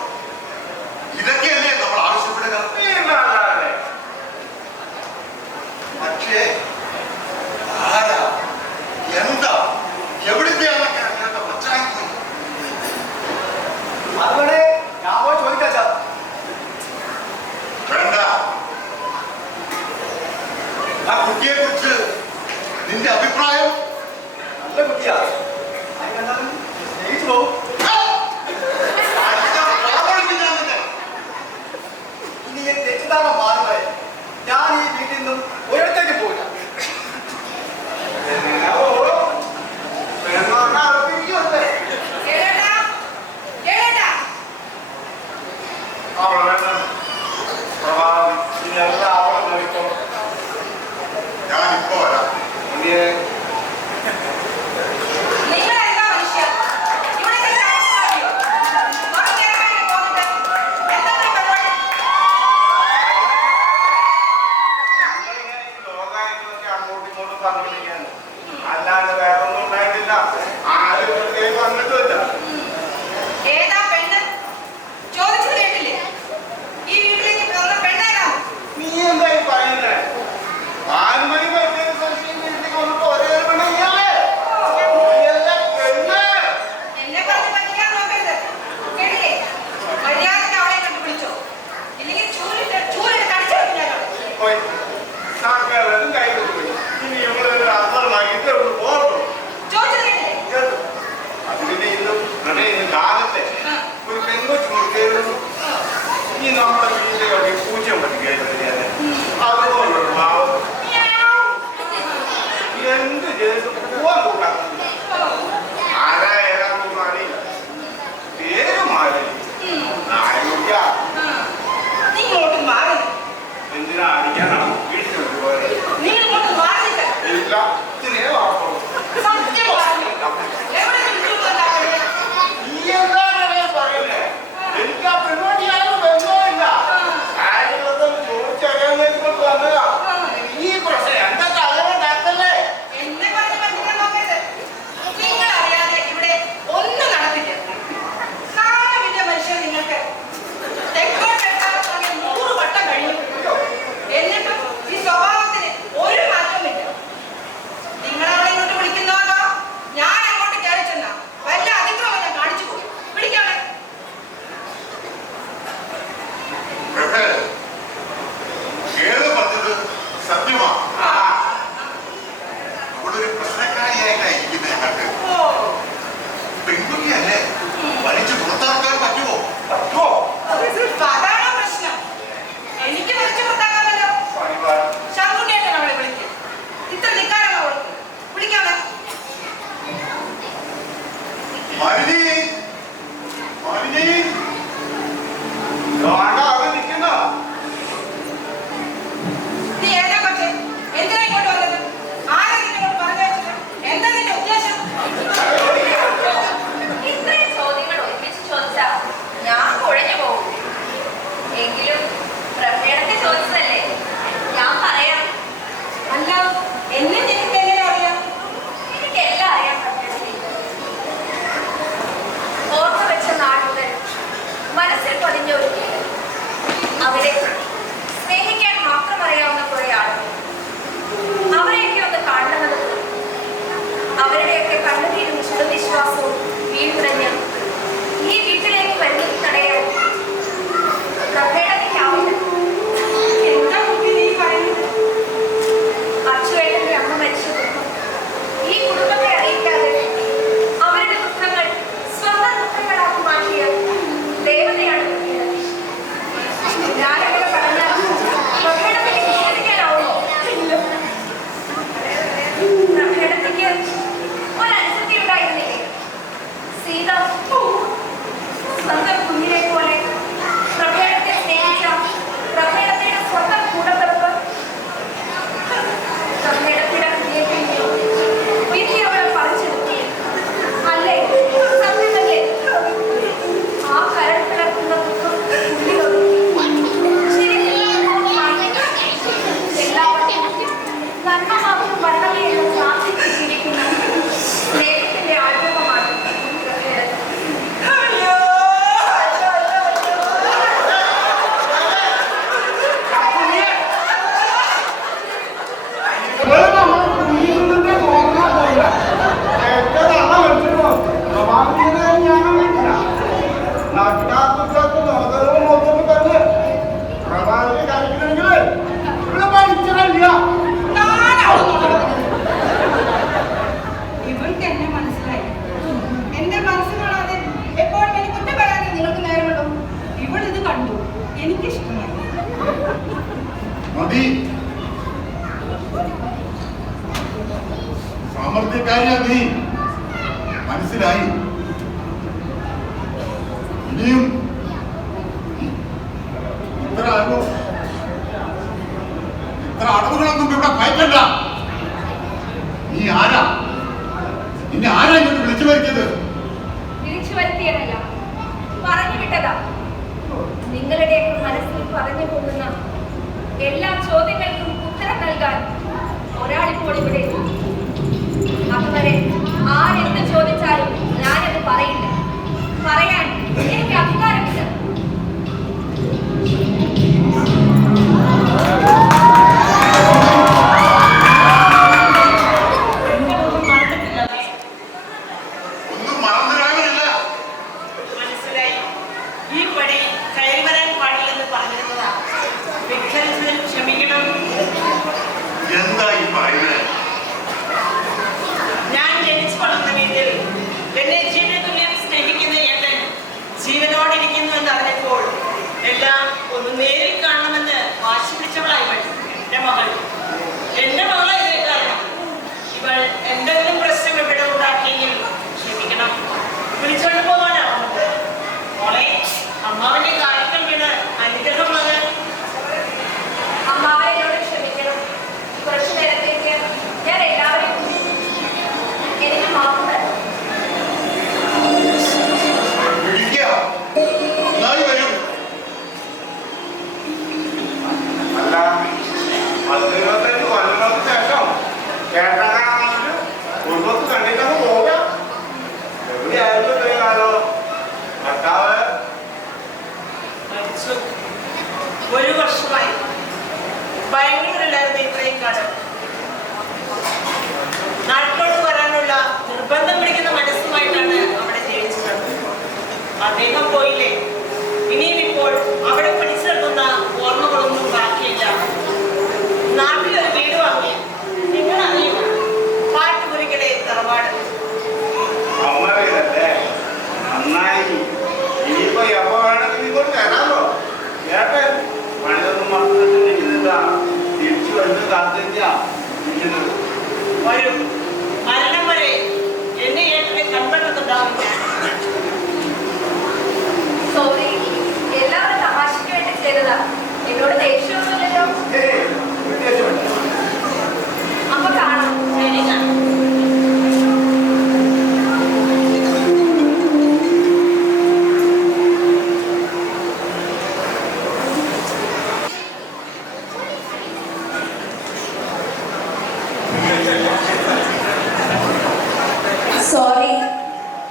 ഇതൊക്കെയല്ലേ നമ്മൾ ആവശ്യപ്പെടുക. പക്ഷേ ആരാ, എന്താ, എവിടുത്തെയാണെന്നൊക്കെ അറിയാത്ത പച്ചായി. അതുകൊണ്ട് ഞാൻ പോയി ചോദിക്കാച്ചാ. വേണ്ട, ആ കുട്ടിയെ കുറിച്ച് നിന്റെ അഭിപ്രായം? നല്ല കുട്ടിയാ. അതിനെന്തായാലും ജയിച്ചു പോകും. ഇനി ഈ തെറ്റിദ്ധാരണ മാറുന്നത് ഞാൻ ഈ വീട്ടിൽ നിന്നും ഒരിടത്തേക്ക് പോകില്ല. കേളേട്ടാ, കേളേട്ടാ. ഞാനിപ്പോ വരാം. നിങ്ങളെന്താ മനുഷ്യ? ഇവിടേക്ക് താമസമാക്കിയോ? കുറേ നേരമായി പോന്നിട്ട്. എന്താ പരിപാടി? അങ്ങോട്ടും ഇങ്ങോട്ടും പറഞ്ഞിരിക്കുകയാണ്. അല്ലാണ്ട് വേറെ ഒന്നും ഉണ്ടായിട്ടില്ല. ആരും വന്നിട്ടില്ല. ഏതാ പെണ്ണ്? ചോദിച്ചത് കേട്ടില്ലേ? ഈ വീട്ടിലേക്ക് വന്ന പെണ്ണേതാ? നീ എന്തായി പറയുന്നേ? 4 മണി വീട്ടിലേക്ക് വന്നിട്ട് ഒരേ പെണ്ണ് നീയല്ലേ? നീയല്ലേ പെണ്ണ്? എന്നെ പറഞ്ഞ് പറ്റിക്കാൻ നോക്കരുത്. കേട്ടില്ലേ? മര്യാദയ്ക്ക് അവളെ കണ്ടുപിടിച്ചോ. ഇല്ലെങ്കിൽ ചൂലിട്ട് കടിച്ചു വെക്കില്ല. പോയി. സാക്ഷാലും കൈ കൊണ്ടുപോയി. ഇനി ഇവിടെ അർത്ഥമാക്കിയിട്ട് പോകും. ചോദിച്ചത് കേട്ടില്ലേ? അതിന് ഇന്ന് കാലത്തെ ഒരു പെങ്കൊച്ചു മുറിക്കുന്നു. ഈ നമ്മുടെ വീട്ടിലെ പൂജ്യം പഠിക്കുകയാണ്. അതുകൊണ്ടൊരു ഭാവം എന്ത് ചെയ്ത് പോവാൻ കൂട്ടാ. ആരാ ഏതാണെന്നൊന്നും അറിയില്ല. പേര് മാറി നായ. നിങ്ങളോട്ട് മാറി. എന്തിനാ അടിക്കാനാണ് വീട്ടിലോട്ട് പോയത്? നിങ്ങൾ ഇങ്ങോട്ട് മാറില്ല. ഇല്ല, ഇതിനേ വാർത്തോ. സത്യം പറഞ്ഞു. എവിടെ വിളിച്ചുകൊണ്ടാണ്? നീ എന്താണ് പറയുന്നത്? എനിക്ക് ആ പെൺകുട്ടിയാലും ബന്ധമില്ല. കാര്യങ്ങളൊക്കെ ചോദിച്ചറിയാൻ വേണ്ടിക്കൊണ്ട് വന്നതാ. ഈ പ്രശ്നം എന്താ തലമുണ്ടാക്കല്ലേ? എന്നെ പറഞ്ഞ് പറ്റിക്കാൻ നോക്കരുത്. നിങ്ങൾ അറിയാതെ ഇവിടെ ഒന്നും നടത്തില്ല. കാലമില്ല മനുഷ്യൻ നിങ്ങൾക്ക്. തെക്കോട്ടെത്താൻ 100 വട്ടം കഴിഞ്ഞു. എന്നിട്ടും ഈ സ്വഭാവത്തിന് ഒരു മാറ്റമില്ല. നിങ്ങളവിടെ ഇങ്ങോട്ട് വിളിക്കുന്നതോ ഞാൻ അങ്ങോട്ട് കയറി ചെന്നാ വല്ല അതിക്രമം ഞാൻ കാണിച്ചു പോയി. വിളിക്കാമേ. ഏത് പറഞ്ഞത് സത്യമാ? അവളൊരു പ്രശ്നക്കാരിയായിട്ടാ ഇരിക്കുന്നത്. ഓ, പെൺകുട്ടിയല്ലേ, വലിച്ചു പുറത്താക്കാൻ പറ്റുമോ? അതാണ് പ്രശ്നം. എനിക്ക് വിളിച്ചു കൊടുത്താക്കാമല്ലോ. ശങ്കുണ്ണിയേട്ടൻ അവളെ വിളിക്കും. ഇത്ര നിക്കാരാണ് അവൾക്ക്. വിളിക്കാമേ. മരുതി, മരുതി, അവിടെ നിൽക്കുന്നോ? നീ ഏതാ കൊച്ചേ? എന്തിനാ ഇങ്ങോട്ട് വന്നത്? ആരാ നിന്നെ ഇങ്ങോട്ട് പറഞ്ഞു വെച്ചത്? എന്താ നിന്റെ ഉദ്ദേശം? ഇത്രയും ചോദ്യങ്ങൾ ഒരുമിച്ച് ചോദിച്ചാ ഞാൻ കുഴഞ്ഞു പോകും. എങ്കിലും പ്രഭേടൊക്കെ ചോദിച്ചതല്ലേ, ഞാൻ പറയാം. അല്ല, എന്നെ നിനക്ക് എങ്ങനെ അറിയാം? എനിക്കെല്ലാം അറിയാൻ പറ്റത്തില്ല. ഓർമ്മ വെച്ച നാടുകൾ, മനസ്സിൽ പതിഞ്ഞ ഒരു വീട്, അവിടെ ആത്മവിശ്വാസവും വീണ്ടുടഞ്ഞ് ഈ വീട്ടിലേക്ക് വരുന്നത് തടയാൻ പ്രഭേടത്തിനാവില്ല. എന്താ കുട്ടി നീ പറയുന്നത്? അച്ചുവേട്ടന്റെ അമ്മ മരിച്ച ദുഃഖം ഈ കുടുംബത്തെ അറിയിക്കാതെ അവരുടെ ദുഃഖങ്ങൾ സ്വന്തം ദുഃഖങ്ങളാക്കി മാറ്റിയ ദേവതയാണ് പ്രഭേടത്തി. ഞാനങ്ങനെ പറഞ്ഞാൽ പ്രഭേടത്തിനെ വിശ്വസിക്കാനാവുമോ? പ്രഭേടത്തിക്ക് ഒരനുസൃതി ഉണ്ടായിരുന്നില്ലേ? സീത സ്വന്തം കുഞ്ഞിനെ പോലെ പ്രഭേടത്തെ സ്നേഹിച്ച പ്രഭേടത്തിയുടെ സ്വന്തം കൂടപ്പിറപ്പ് പ്രഭേടത്തിയുടെ ഹൃദയത്തിൽ വിധിയോടെ പറിച്ചെടുത്തു. അല്ലേ? സത്യമല്ലേ? ആ കരൾ പിളർക്കുന്ന ദുഃഖം ഉള്ളിലൊതുക്കി. എല്ലാവർക്കും നന്മ മാത്രം വരണമേ എന്ന് പ്രാർത്ഥിച്ച് ജീവിക്കുന്ന സ്നേഹത്തിന്റെ ആഗ്രഹമാണ് പ്രഭേടം. ഇവൾക്ക് എന്നെ മനസ്സിലായി. എന്റെ മനസ്സ് കാണാതെ എപ്പോഴും എനിക്ക് കുറ്റം പറയാനേ നിങ്ങൾക്ക് നേരമുള്ളൂ. ഇവൾ ഇത് കണ്ടു, എനിക്കിഷ്ടമായി. മതി, സാമർത്ഥ്യക്കാരിയാ നീ, മനസ്സിലായി. ഇനിയും ഇത്ര അടവുകളൊന്നും ഇവിടെ ഭയക്കണ്ട. നീ ആരാ? നിന്നെ ആരാ ഇങ്ങോട്ട് വിളിച്ചു വരുത്തിയത്? വിളിച്ചു വരുത്തിയതല്ല, പറഞ്ഞു വിട്ടതാ. നിങ്ങളുടെയൊക്കെ മനസ്സിൽ പറഞ്ഞു പോകുന്ന എല്ലാ ചോദ്യങ്ങൾക്കും ഉത്തരം നൽകാൻ ഒരാളിപ്പോൾ ഇവിടെ ഉണ്ട്. അതുവരെ ആരെന്ത് ചോദിച്ചാലും ഞാനത് പറയില്ല. പറയാൻ എനിക്ക് അധികാരമില്ല. ഒന്നും മറന്നുരാകാനില്ല. മനസ്സിലായി. ഈ പടി കയറി വരാൻ പാടില്ലെന്ന് പറഞ്ഞിരുന്നതാ. വിഘ്നത്തിന് ക്ഷമിക്കണം. എന്താ ഈ പറയുന്നത്? ഞാൻ ജനിച്ചു വളർന്ന വീട്ടിൽ എന്നെ ജീവതുല്യം സ്നേഹിക്കുന്ന ഏട്ടൻ ജീവനോടിരിക്കുന്നു എന്നറിഞ്ഞപ്പോൾ എല്ലാം ഒന്ന് നേരിൽ കാണണമെന്ന് വാശി പിടിച്ചവളായി എന്റെ മകൾ. എന്റെ മകളെ ഇതേ കാരണം. ഇവൾ എന്തെങ്കിലും പ്രശ്നം ഇവിടെ ഉണ്ടാക്കിയെങ്കിൽ ക്ഷമിക്കണം. വിളിച്ചോണ്ട് പോകാനാവുന്നത് മോളെ. അമ്മാവന്റെ കാര്യങ്ങൾ വീണ് അനുഗ്രഹമുള്ളത്. അമ്മാവനോട് ക്ഷമിക്കണം. കുറച്ചു നേരത്തേക്ക് ഞാൻ എല്ലാവരെയും എനിക്ക് മാപ്പ് തരണം. പിടിക്കുക, നന്നായി വരും. അല്ല, 10-25 കൊല്ലങ്ങൾക്ക് ശേഷം കേട്ടാകാണെങ്കിൽ കുടുംബത്ത് കണ്ടിട്ടൊക്കെ പോകാം. എവിടെയായിരുന്നു ഇത്രയും കാലം? ഭർത്താവ് മരിച്ചു. 1 വർഷമായി. ബാംഗ്ലൂരിലായിരുന്നു ഇത്രയും കാലം. നാട്ടിലോട്ട് വരാനുള്ള നിർബന്ധം പിടിക്കുന്ന മനസ്സുമായിട്ടാണ് അവിടെ ജീവിച്ചത്. അദ്ദേഹം പോയില്ലേ, ഇനിയും ഇപ്പോൾ അവിടെ പിടിച്ചു നിർത്തുന്ന ഓർമ്മകളൊന്നും ബാക്കിയില്ല. നാട്ടിലൊരു വീട് വാങ്ങി. നിങ്ങൾ അറിയും, പാട്ടുപുരിക്കലെ തറവാട്. അമ്മ വീടല്ലേ? നന്നായി. ഇനിയിപ്പോ എപ്പോ വേണമെങ്കിൽ ഇങ്ങോട്ട് തരാമോ? കേട്ടെ, പണിതൊന്നും മറന്നിട്ടില്ല. തിരിച്ചു വരുന്ന കാത്തിരിക്കാ ഇരിക്കുന്നത്. വരും. മരണം വരെ എന്നെ ഏട്ടനെ കണ്ടെത്തുന്നുണ്ടാവില്ല. സോറി, എല്ലാവരും തമാശയ്ക്ക് വേണ്ടി ചെയ്തതാ. എന്നോട് ദേഷ്യമൊന്നുമില്ലല്ലോ. ഏയ്, വ്യത്യാസമില്ല. അപ്പൊ കാണാം. ശരി, കാണാം. സോറി,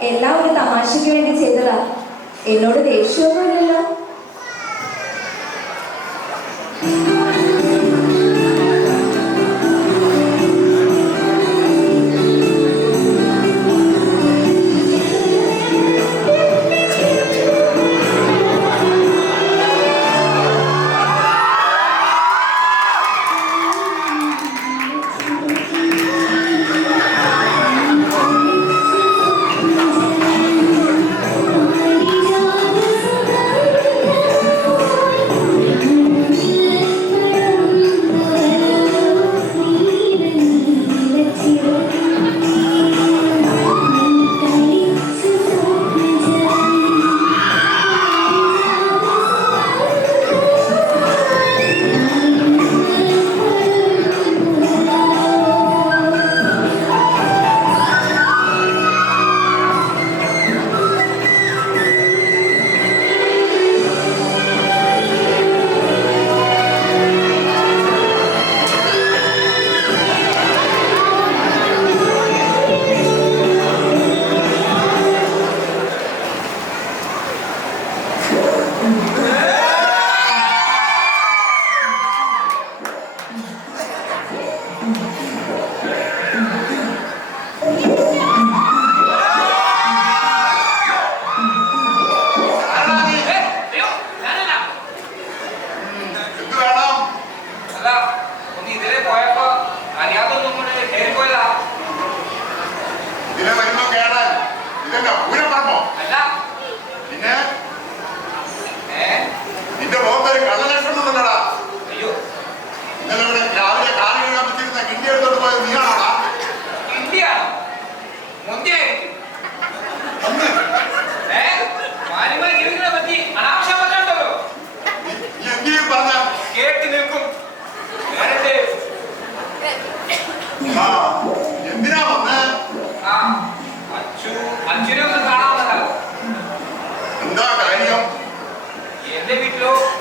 എല്ലാം ഒരു തമാശയ്ക്ക് വേണ്ടി ചെയ്തതാ. എന്നോട് ദേഷ്യമൊന്നുമില്ലല്ലോ.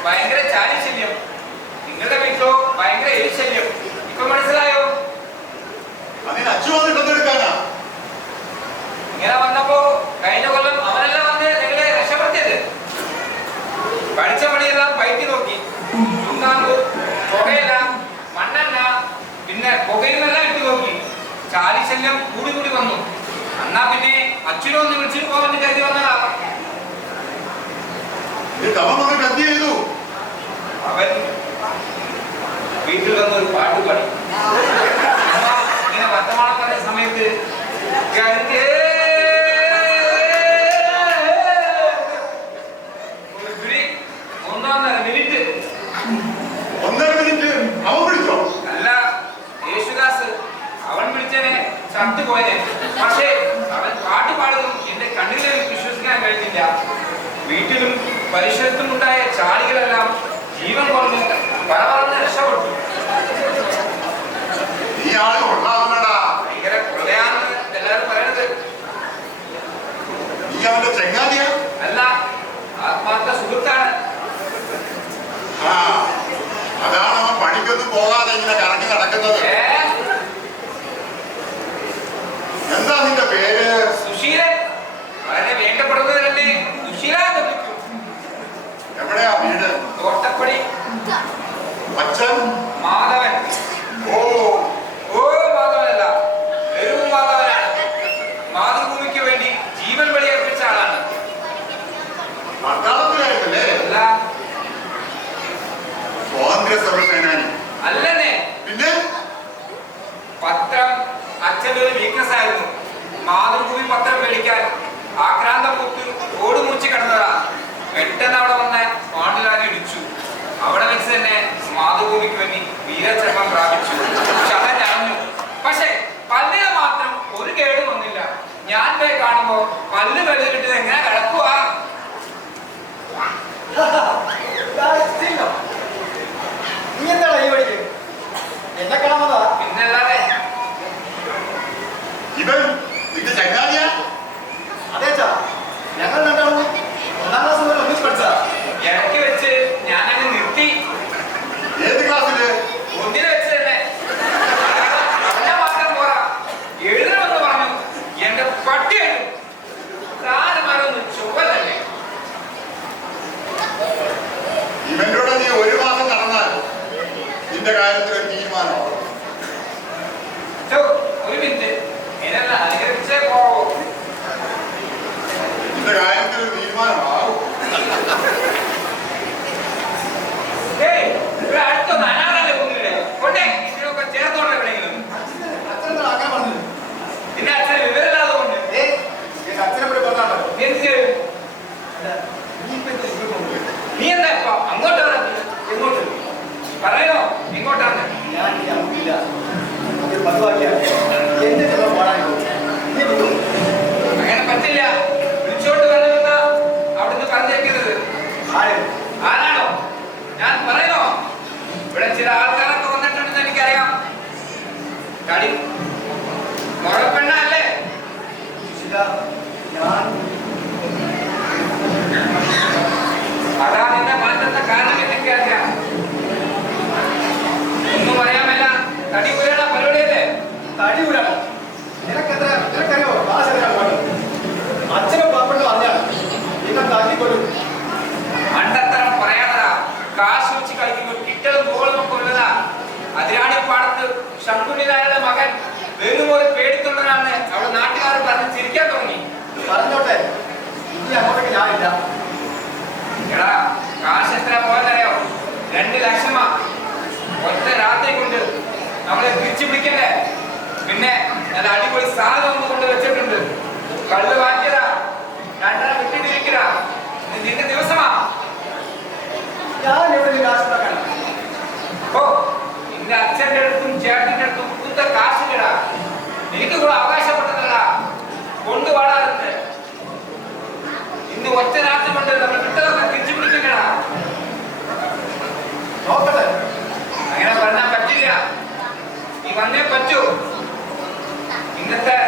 ഭയങ്കര ചാരി ശല്യം, നിങ്ങളുടെ വീട്ടിലോ ഭയങ്കര എലി ശല്യം. ഇപ്പൊ മനസ്സിലായോ? അതിന് അച്ഛൻ വന്നിട്ട് എന്തെടുക്കാനാ? ഇങ്ങനെ വന്നപ്പോ കഴിഞ്ഞ കൊല്ലം അവനെല്ലാം വന്ന് നിങ്ങളെ രക്ഷപ്പെടുത്തിയത്. പഠിച്ച പണിയെല്ലാം പയറ്റി നോക്കി, ചുണ്ണാമ്പ്, പുകയില, മണ്ണെണ്ണ, പിന്നെ പുകയിലെല്ലാം ഇട്ട് നോക്കി. ചാലി ശല്യം കൂടി കൂടി വന്നു. എന്നാ പിന്നെ അച്ഛനും ഒന്ന് വിളിച്ചിട്ട് പോകാൻ കരുതി വന്നതാ. അവൻ വീട്ടിൽ വന്നൊരു പാട്ട് പാടി. ഇങ്ങനെ വർത്തമാനം പറഞ്ഞ സമയത്ത് അല്ല യേശുദാസ് അവൻ വിളിച്ചനെ ചത്തുപോയനെ. പക്ഷേ അവൻ പാട്ട് പാടുന്നതും എന്റെ കണ്ണിലേക്ക് വിശ്വസിക്കാൻ കഴിഞ്ഞില്ല. വീട്ടിലും പരിസരത്തും ഉണ്ടായ ചാടികളെല്ലാം ജീവൻ കൊണ്ട് പലവളർന്ന് രക്ഷപ്പെട്ടു. ഭയങ്കര കൊള്ളയാണെന്ന് എല്ലാവരും പറയണത്. അല്ല, ആത്മാർത്ഥ സുഹൃത്താണ്. അതാണ് അവൻ പണിക്കൊന്നും പോകാതെ ഇങ്ങനെ കറങ്ങി നടക്കുന്നത്. എന്താ നിന്റെ പേര്? സുശീലൻ. വളരെ വേണ്ടപ്പെടുന്നതിനെ സുശീല എന്ന് വിളിക്കും. എവിടെയാ വീട്? തോട്ടപ്പടി. അച്ഛൻ? മാധവൻ. ഓ മാധവനല്ല, വെറും മാധവനാണ്. മാതൃഭൂമിക്ക് വേണ്ടി ജീവൻ ബലിയർപ്പിച്ച ആളാണ്. പട്ടാളത്തിലായിരുന്നല്ലേ? അല്ല, സ്വാതന്ത്ര്യ സമര സേനാനി അല്ലെന്നേ. പിന്നെ പത്രം അച്ഛൻ്റെ ഒരു വീക്ക്നസ് ആയിരുന്നു. മാതൃഭൂമി പത്രം മേടിക്കാൻ ആക്രാന്തം പൂത്ത് ഓട് മുറിച്ച് കിടന്നതാ. പെട്ടെന്ന് അവിടെ വന്ന പാണ്ടിലാനെ ഇടിച്ചു. അവിടെ വെച്ച് തന്നെ മാതൃഭൂമിക്ക് വേണ്ടി വീരചർമ്മം പ്രാപിച്ചു. ചതഞ്ഞറിഞ്ഞു. പക്ഷെ പല്ലിന് മാത്രം ഒരു കേടും വന്നില്ല. ഞാൻ പോയി കാണുമ്പോ പല്ല് വെളുതിട്ട് എങ്ങനെ കിടക്കുവാ. നീ എന്താടാ ഈ വഴിക്ക് എന്നെ കാണാമതാ? പിന്നല്ലാതെ. ഇവൻ നിന്റെ ചങ്ങാതിയാ? അതേച്ചാ, ഞങ്ങൾ രണ്ടാളും 1ാം ക്ലാസ് മുതൽ ഒന്നിച്ച് പഠിച്ചതാ. ഇടയ്ക്ക് വെച്ച് ഞാനങ്ങ് നിർത്തി. ഏത് ക്ലാസ്സില്? ഒന്നിനെ വെച്ച് തന്നെ. അവനെ മാത്രം പോരാ, എഴുതണമെന്ന് പറഞ്ഞു. എന്റെ പട്ടി എഴുതും. താരമാരൊന്ന് ചുവല്ലേ. ഇവന്റെ കൂടെ നീ 1 മാസം നടന്നാൽ നിന്റെ കാര്യത്തിൽ ഒരു തീരുമാനമാവും. ഒരു മിനിറ്റ്, ഇതിനെല്ലാം അനുകരിച്ചേ പോവോ? നിന്റെ കാര്യത്തിൽ ഒരു തീരുമാനമാവും. ഇവിടെ അടുത്തൊന്ന് അനാഥല്ലേ പോകുന്നില്ലേ? കൊണ്ടേ ഇതിനൊക്കെ ചേർത്തോടെ എവിടെയെങ്കിലും. അച്ഛനെന്താ അങ്ങനെ പറഞ്ഞത്? നിന്റെ അച്ഛന് വിവരമില്ലാതെ കൊണ്ട് എന്റെ അച്ഛനെ കൂടെ പറഞ്ഞാലോ? എന്ത് ചെയ്യും? നീ ഇപ്പൊ എന്താ ഇവിടെ പോകുന്നത്? നീ എന്താ ഇപ്പൊ അങ്ങോട്ടാണ്? എങ്ങോട്ട് പറയണോ? ഇങ്ങോട്ടാണ്. ഞാൻ ഈ അമ്മയില്ല, അത് പതിവാക്കിയാണ് എന്റെ ചെലവ് പാടാനോ. നീ വിട്ടു. അങ്ങനെ പറ്റില്ല. വിളിച്ചോട്ട് വരണമെന്നാ അവിടുന്ന് പറഞ്ഞേക്കുന്നത്. ആരാണോ? ഞാൻ പറയണോ? ഇവിടെ ചില ആൾക്കാരൊക്കെ വന്നിട്ടുണ്ടെന്ന് എനിക്കറിയാം. കടി മുറപ്പെണ്ണല്ലേ? ഞാൻ അതാ നിന്നെ മാറ്റുന്ന കാരണം എനിക്കറിയാം. ഒന്നും പറയാമല്ല. തടി ഉയരണ പരിപാടിയല്ലേ? തടി ഊരാണ്. നിനക്കറിയോ ക്ലാസ് എടുക്കാൻ പാടും? അച്ഛനും പാപ്പനും പറഞ്ഞാൽ നിങ്ങൾ താക്കിക്കൊള്ളും. മണ്ടത്തരം പറയാതടാ. കാശ് വെച്ച് കളിക്കുമ്പോൾ കിട്ടലും ഗോളും കൊല്ലുന്നതാ. അതിരാണിപ്പാടത്ത് ശങ്കുണ്ണിനാരുടെ മകൻ വെറും ഒരു പേടിത്തൊണ്ടനാണ് അവിടെ നാട്ടുകാർ പറഞ്ഞ് ചിരിക്കാൻ തുടങ്ങി. പറഞ്ഞോട്ടെ, ഇനി അങ്ങോട്ടേക്ക് ഞാനില്ല. എടാ, കാശ് എത്ര പോയെന്നറിയോ? 2 ലക്ഷമാ. ഒറ്റ രാത്രി കൊണ്ട് നമ്മളെ തിരിച്ചു പിടിക്കണ്ടേ? പിന്നെ നല്ല അടിപൊളി സാധനം ഒന്ന് കൊണ്ട് വെച്ചിട്ടുണ്ട്. കള്ള് വാങ്ങിയതാ, 2 വിട്ടിട്ടിരിക്കടാ. നിന്റെ ദിവസമാ. ഞാൻ എവിടെ കാശ് ഉണ്ടാക്കണം? ഓ, നിന്റെ അച്ഛന്റെ അടുത്തും ചേട്ടന്റെ അടുത്തും കുത്ത കാശില്ലടാ. എനിക്ക് കൂടെ അവകാശപ്പെട്ടതല്ല. കൊണ്ടുപാടാറുണ്ട്. ഇന്ന് ഒറ്റ രാത്രി കൊണ്ട് നമ്മൾ വിട്ടതൊക്കെ തിരിച്ചു പിടിക്കണ്ടടാ. നോക്കട്ടെ. അങ്ങനെ പറഞ്ഞാൽ പറ്റില്ല. നീ വന്നേ പറ്റൂ. ഇന്നത്തെ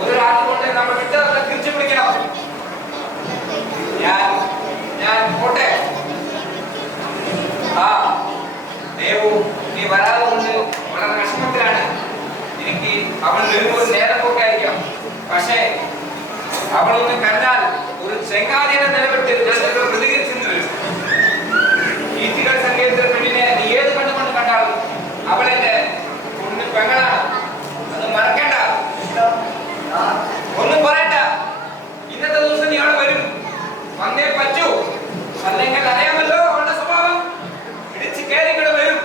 ഒരു രാത്രി കൊണ്ട് നമ്മൾ വിട്ടതൊക്കെ തിരിച്ചു പിടിക്കണം. ഞാൻ പോട്ടെ. നീ വരാതെ കൊണ്ട് വളരെ വിഷമത്തിലാണ്. എനിക്ക് അവൾ വരുമ്പോൾ നേരം പോക്കായിരിക്കാം. പക്ഷേ അവളൊന്ന് കണ്ടാൽ ഒരു ചെങ്ങാതിയുടെ നിലപെട്ട് ഞാൻ പ്രതികരിച്ചെന്ന് വരും. ഈറ്റികൾ സങ്കേതത്തിലെ പെണ്ണിനെ നീ ഏത് കണ്ടുകൊണ്ട് കണ്ടാലും അവളെന്റെ പൊണ്ണു പെങ്ങളാണ്. അത് മറക്കണ്ട. ഒന്നും പറയണ്ട. ഇന്നത്തെ ദിവസം നീ അവിടെ വരും, വന്നേ പറ്റൂ. അല്ലെങ്കിൽ അറിയാമല്ലോ അവളുടെ സ്വഭാവം. ഇടിച്ച് കയറി ഇവിടെ വരും.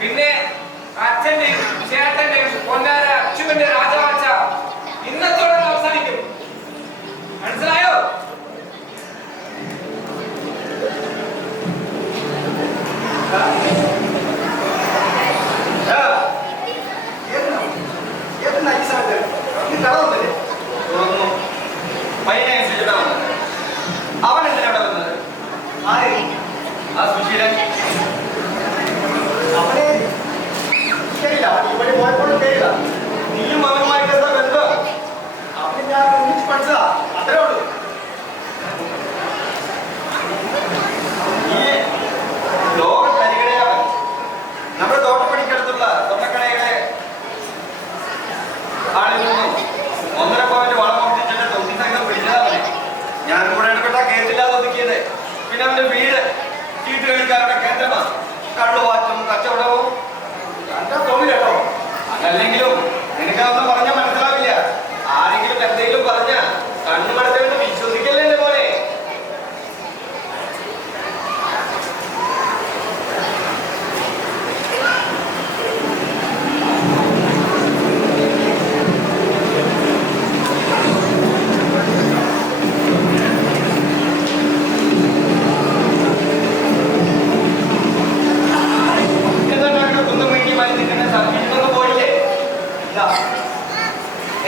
പിന്നെ അച്ഛന്റെയും ചേട്ടന്റെയും പൊന്നാര അച്ഛന്റെ രാജവാഴ്ച ഇന്നത്തോടെ അവസാനിക്കും. മനസ്സിലായോ? അവൻ എന്തിനാണ് വന്നത്? ആര്? ആ സുശീലൻ. അവനെ ശരിയില്ല, ഇവിടെ പോയപ്പോഴും ശരിയില്ല. നീയും അവനുമായിട്ട് എന്താ ബന്ധം? അവന് ഞാൻ ഒന്നിച്ച് പഠിച്ചതാ, അത്രേ ഉള്ളൂ. ഈ ലോക തരികടയാണ്. നമ്മുടെ തോട്ടപ്പടിക്കടുത്തുള്ള സ്വർണ്ണക്കടയുടെ ആളിൽ നിന്നും 1.5 പവന്റെ വളം മോഷ്ടിച്ചിട്ട് തൊണ്ടി സംഘം പിടിച്ചതാ. ഞാൻ കൂടെ ഇടപെട്ടാ കേട്ടില്ലാതെ ഒതുക്കിയത്. പിന്നെ അവന്റെ വീട് ചീട്ട് കളിക്കാരുടെ കേന്ദ്രമാണ്. കള്ളുവാറ്റും കച്ചവടവും കണ്ടാ തോന്നില്ല കേട്ടോ. അതല്ലെങ്കിലും നിനക്കതൊന്നും പറഞ്ഞാൽ മനസ്സിലാവില്ല. ആരെങ്കിലും എന്തെങ്കിലും പറഞ്ഞ കണ്ണു മടത്തേന്ന് വിശ്വസിക്കല്ലേ എന്റെ പോലെ.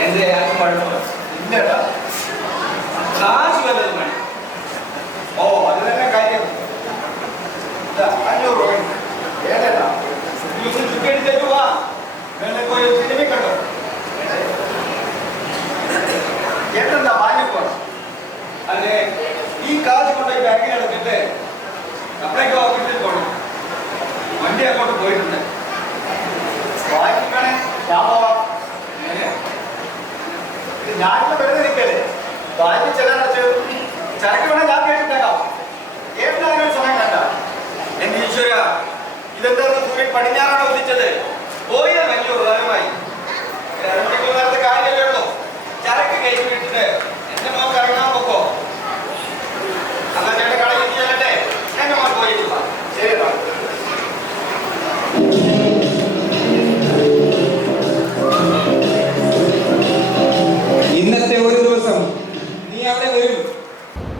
എന്റെ ആർക്കും കുഴപ്പമില്ല. ഇല്ലട്ടാ, കാശ് വല്ലതും വേണം. ഓ, അത് തന്നെ കാര്യം. 500 രൂപ ഏതാ ദിവസം ചുറ്റടിച്ചു പോവാ. വേണേ പോയി സിനിമ കണ്ടോ. ഏട്ടെന്താ ബാങ്കിൽ പോണം. അല്ലെ ഈ കാശ് കൊണ്ട് ബാങ്കിൽ എടുത്തിട്ട് അപ്പഴേക്കും ഓഫീസിൽ പോകണം. വണ്ടി അങ്ങോട്ട് പോയിട്ടുണ്ട്. വായിക്കണേ, ഞാൻ പോവാം. ഞാനിപ്പോ വെറുതെ നിൽക്കല്ലേ. ബാങ്കിൽ ചെല്ലാൻ ചരക്ക് വേണം. ഞാൻ കേട്ടിട്ടേക്കാം. ഏട്ടാനും സമയം കണ്ട. എന്റെ ഈശ്വര, ഇതെന്താ സൂര്യൻ പടിഞ്ഞാറാണ് ഉദിച്ചത്. പോയ വലിയ ഉപകാരമായി. 2 മണിക്കൂർ കാര്യമല്ലേ ഉള്ളൂ. ചരക്ക് കയറ്റി വിട്ടിട്ട് എന്റെ മോക്ക് ഇറങ്ങാൻ പോക്കോ. എന്നാ ചേട്ടൻ കടയിൽ ചെല്ലട്ടെ. എന്റെ മോൻ പോയിട്ടില്ല. ശരി. ഇന്നത്തെ ഒരു ദിവസം നീ അവിടെ വരും.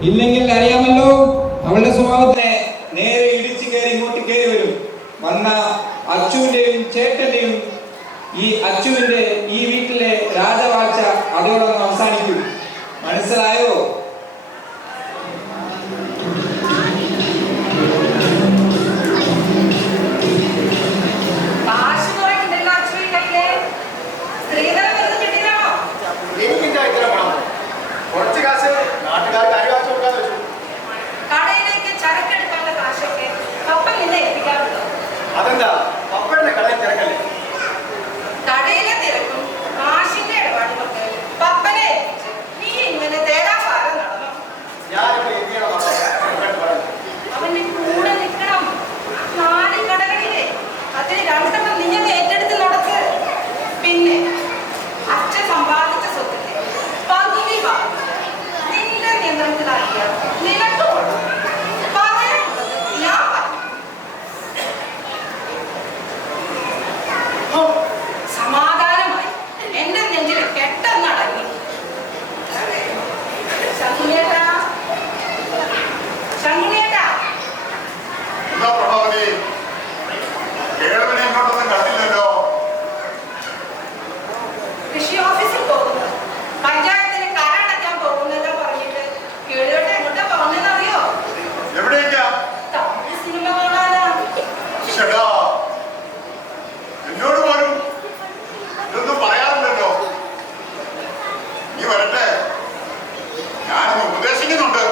ഇല്ലെങ്കിൽ അറിയാമല്ലോ അവളുടെ സ്വഭാവത്തെ നേരെ ഇടിച്ചു കയറി ഇങ്ങോട്ട് കയറി വരും. വന്ന അച്ചുവിന്റെയും ചേട്ടന്റെയും ഈ അച്ചുവിന്റെ ഈ വീട്ടിലെ രാജവാഴ്ച അതോടൊന്ന് അവസാനിക്കും. മനസ്സിലായോ? കുറച്ച് കാശ് നാട്ടുകാർക്ക് അരിവാഴ്ച കൊടുക്കാൻ വെച്ചു. കടയിലേക്ക് ചരക്കെടുക്കാനുള്ള കാശൊക്കെ കപ്പൽ നിന്ന് എത്തിക്കാറുണ്ടോ? അതെന്താ പപ്പയുടെ കടയിൽ തിരക്കല്ലേ? കടയിലെ തിരക്കും കാശിന്റെ ഇടപാടുമൊക്കെ പപ്പനെ നീ ഇങ്ങനെ തേരാപാരം നടന്നു. ഞാനിവിടെ എത്തിയാണ് അവന്റെ കൂടെ നിൽക്കണം. 4 കടകളിലെ അതിൽ 2 നീ ഏറ്റെടുത്ത് നടക്ക്. പിന്നെ അച്ഛൻ സമ്പാദിച്ച സ്വത്തിന്റെ പകുതി ഭാഗം നിന്റെ നിയന്ത്രണത്തിലാക്കിയ നിനക്ക് ഞാൻ സമാധാനമായി എന്റെ നെഞ്ചില് കെട്ടെന്നടങ്ങി. ശങ്കുണിയേട്ടാ, ശങ്കുണിയേട്ടാ. എന്താ പ്രഭാവതി, കേരളനെ ഇങ്ങോട്ടൊന്നും കണ്ടില്ലല്ലോ. കൃഷി ഓഫീസിൽ പോകുന്നത്, പഞ്ചായത്തിന് കരടയ്ക്കാൻ പോകുന്നല്ലോ പറഞ്ഞിട്ട് കേടുകെട്ട് എങ്ങോട്ടാ പോകുന്നതെന്നറിയോ? എവിടേക്കാ? തമിഴ് സിനിമ കാണാനാ. എന്നോട് പോലും ഇതൊന്നും പറയാറില്ലല്ലോ. നീ വരട്ടെ, ഞാനൊന്ന് ഉപദേശിക്കുന്നുണ്ട്.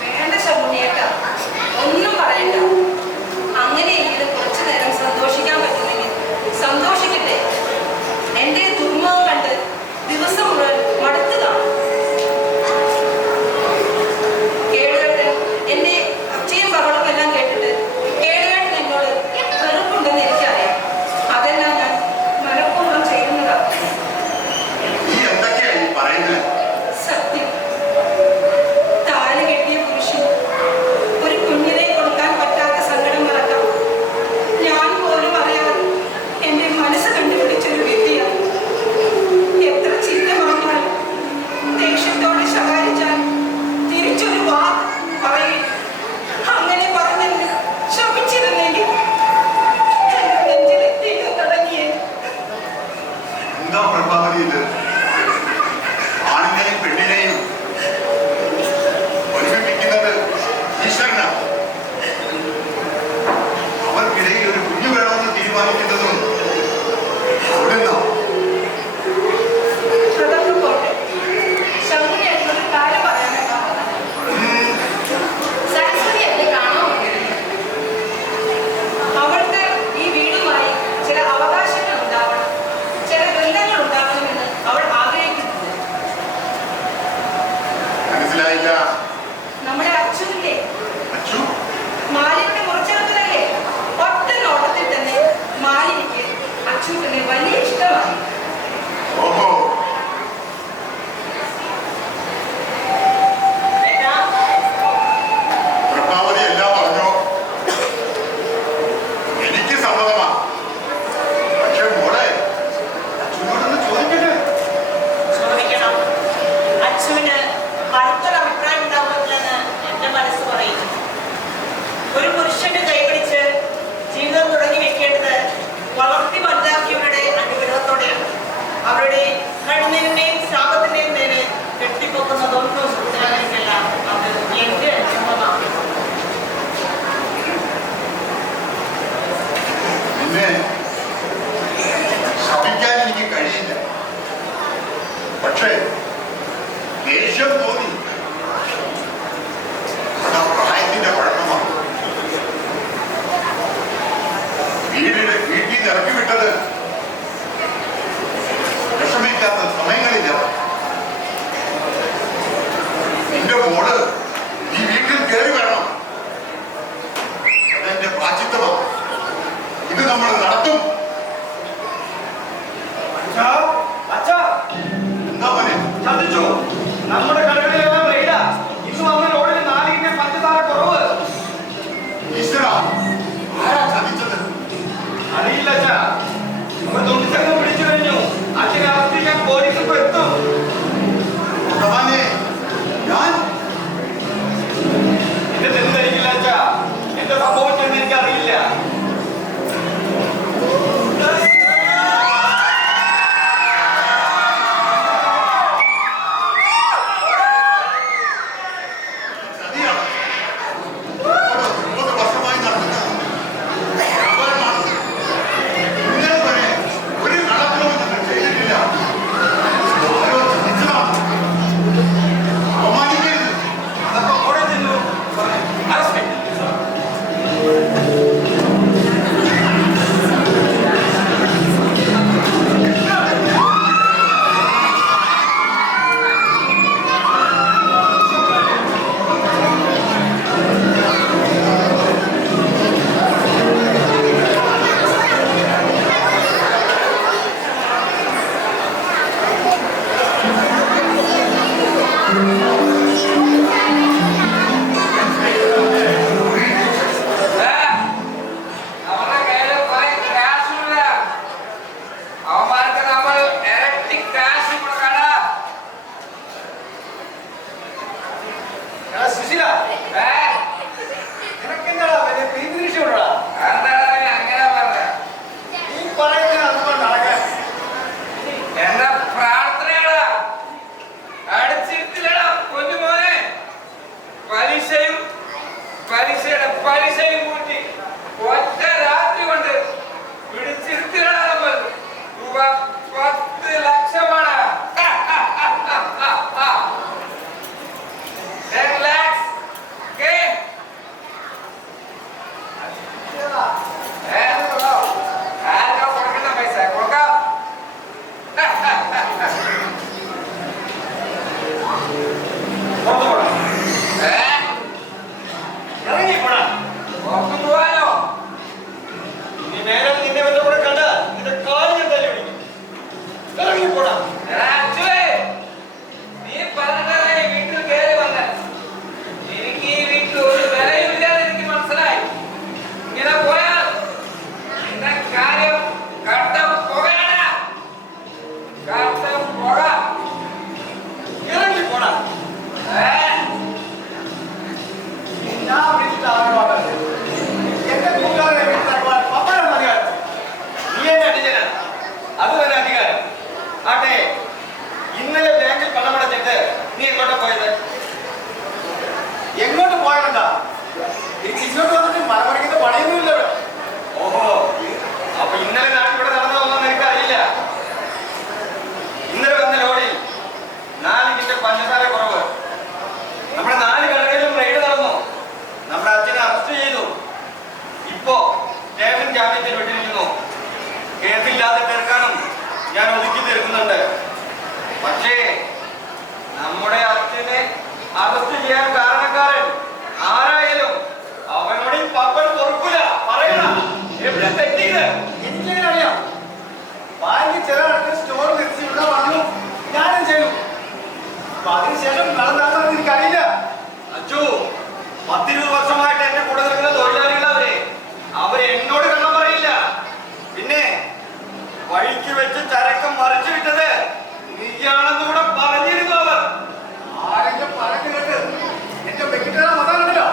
വേണ്ട ശങ്കുണിയേട്ടാ, ഒന്നും പറയണ്ട. അങ്ങനെയെങ്കിലും അവരുടെ കണ്ണീരിന്റെയും ശാപത്തിന്റെയും നേരെ കെട്ടിപ്പൊക്കുന്നതൊന്നും സുഹൃത്തുക്കളില്ല. അത് എന്റെ അനുഭവമാണ്. നിന്നെ ശപിക്കാൻ എനിക്ക് കഴിയില്ല. പക്ഷേ ദേഷ്യം തോന്നി. പ്രായത്തിന്റെ പഴക്കമാണ്. വീട്ടിൽ നിന്ന് ഇറക്കി വിട്ടത് വിഷമിക്കാത്ത സമയങ്ങളില്ല. എന്റെ മോള് ഈ വീട്ടിൽ കയറി വരണം. അതെന്റെ പ്രാചിത്വമാണ്. ഇത് നമ്മൾ നടത്തും. എന്താ പോലെ ചതിച്ചു. നമ്മുടെ കടകളിലെല്ലാം റെയ്ഡാ. ഇന്ന് വന്ന ലോഡിൽ 4 കിലോ പഞ്ചസാര കുറവ്. ഈശ്വര, ആരാ ചതിച്ചത്? അറിയില്ല അച്ഛാ. നമ്മൾ തുണിച്ചങ്ങ് പിടിച്ചു കഴിഞ്ഞു. അച്ഛനെ അറസ്റ്റ് ചെയ്യാൻ പോലീസ് ഇപ്പൊ എത്തും. ഭഗവാനെ, ഞാൻ എന്റെ തെറ്റിദ്ധരിക്കില്ല അച്ഛാ. എന്താ സംഭവിച്ചെന്ന് എനിക്ക് അറിയില്ല. ചതിയാണ്. 30 വർഷമായി നടത്തുന്ന വ്യാപാരമാണ്. ഇന്നലെ വരെ ഒരു കള്ളത്തരവും ഞങ്ങൾ ചെയ്തിട്ടില്ല. ആരോ ചതിച്ചതാണ്. അപമാനിക്കരുത്. അതൊക്കെ ഓടെ ചെന്നു അറസ്റ്റ്. അവരുടെ കയ്യില് കുറെ കാശുമില്ല. അവന്മാർക്ക് നമ്മൾ ഇരട്ടി കാശ് കൊടുക്കണം. എടാ സുശീല, നിനക്കെന്താടാ വലിയ പീതിരിച്ചുകൊണ്ടാ? എന്താണ് നീ അങ്ങനെ പറഞ്ഞത്? ഈ പറയുന്നത് അതുകൊണ്ട് നടക്കാൻ. എന്റെ പ്രാർത്ഥനകളാ. അടിച്ചിട്ടില്ലടാ പൊന്നുമോനെ. പലിശയും പലിശയുടെ പലിശയും കൂട്ടി ഒറ്റ രാത്രി കൊണ്ട് പിടിച്ചിരുത്തില്ലടാ നമ്മൾ. രൂപ 10 ലക്ഷമാണ്. 10 lakhs. Okay? ആർക്കാ കൊടുക്കേണ്ട പൈസ കൊടുക്കാം. പുറത്ത് പോടാ. ഇറങ്ങി പോടാ. പുറത്തു പോവാനോ? ഇനി മേലെ നിന്നെ വല്ല കൂടെ കണ്ട നിന്റെ കാല് ഞാൻ തല്ലി പിടിക്കും. ഇറങ്ങി പോടാ. എടാ അച്ചുവേ, നീ പറഞ്ഞതാ ഈ വീട്ടിൽ കയറി വന്നെ. എനിക്ക് ഈ വീട്ടിൽ ഒരു വിലയും ഇല്ലാതെ എനിക്ക് മനസ്സിലായി. ഇങ്ങനെ പോയാൽ നിന്റെ കാര്യം കട്ട പുകയാണ്. കട്ട പുക. ഇറങ്ങി പോടാ. ഞാൻ വിളിച്ചിട്ട് ആരോടാ? എന്റെ കൂട്ടുകാരെ വീട്ടിലാക്കുവാൻ പപ്പടാണ് അധികാരം. നീ എന്നെ അടിച്ചനാണ്. അത് തന്നെ അധികാരം. ആട്ടെ, ഇന്നലെ ബാങ്കിൽ പണമടച്ചിട്ട് നീ എങ്ങോട്ടാ പോയത്? എങ്ങോട്ട് പോയതെന്താ? ഇങ്ങോട്ട് വന്നിട്ട് മരമടിക്കുന്ന പണിയൊന്നുമില്ലല്ലോ. ഓഹോ, അപ്പൊ ഇന്നലെ നാട്ടിലൂടെ നടന്നതൊന്നും എനിക്ക് അറിയില്ല. ഇന്നലെ വന്ന ലോഡിൽ 4 കിലോ പഞ്ചസാര കുറവ്. നമ്മുടെ 4 കടകളിലും റെയ്ഡ് നടന്നു. നമ്മുടെ അച്ഛനെ അറസ്റ്റ് ചെയ്തു. ഇപ്പോ സ്റ്റേഷൻ ജാമ്യത്തിൽ വിട്ടിരിക്കുന്നു. കേസില്ലാതെ തീർക്കാനും ഞാൻ ഒതുക്കി തീർക്കുന്നുണ്ട്. പക്ഷേ നമ്മുടെ അച്ഛനെ അറസ്റ്റ് ചെയ്യാൻ കാരണക്കാരൻ ആരായാലും അവനോട് ഈ പപ്പൻ പൊറുക്കില്ല. പറയണം, എവിടെ തെറ്റിയത് എനിക്കെങ്ങനെ അറിയാം? ബാങ്കിൽ ചില സ്റ്റോർ വെച്ച് ഇവിടെ വന്നു, ഞാനും ചെയ്തു. അപ്പൊ അതിനുശേഷം നടന്നാണെന്ന് എനിക്കറിയില്ല. അച്ചു, 10-20 വർഷമായിട്ട് എന്റെ കൂടെ നിൽക്കുന്ന തൊഴിലാളികളവരെ അവര് എന്നോട് കള്ളം പറയില്ല. പിന്നെ വഴിക്ക് വെച്ച് ചരക്കം മറിച്ചു വിട്ടത് നീയാണെന്ന് കൂടെ പറഞ്ഞിരുന്നു അവർ. ആരെങ്കിലും പറഞ്ഞു കേട്ട് എന്റെ വെക്കിട്ടാ മതാണല്ലോ.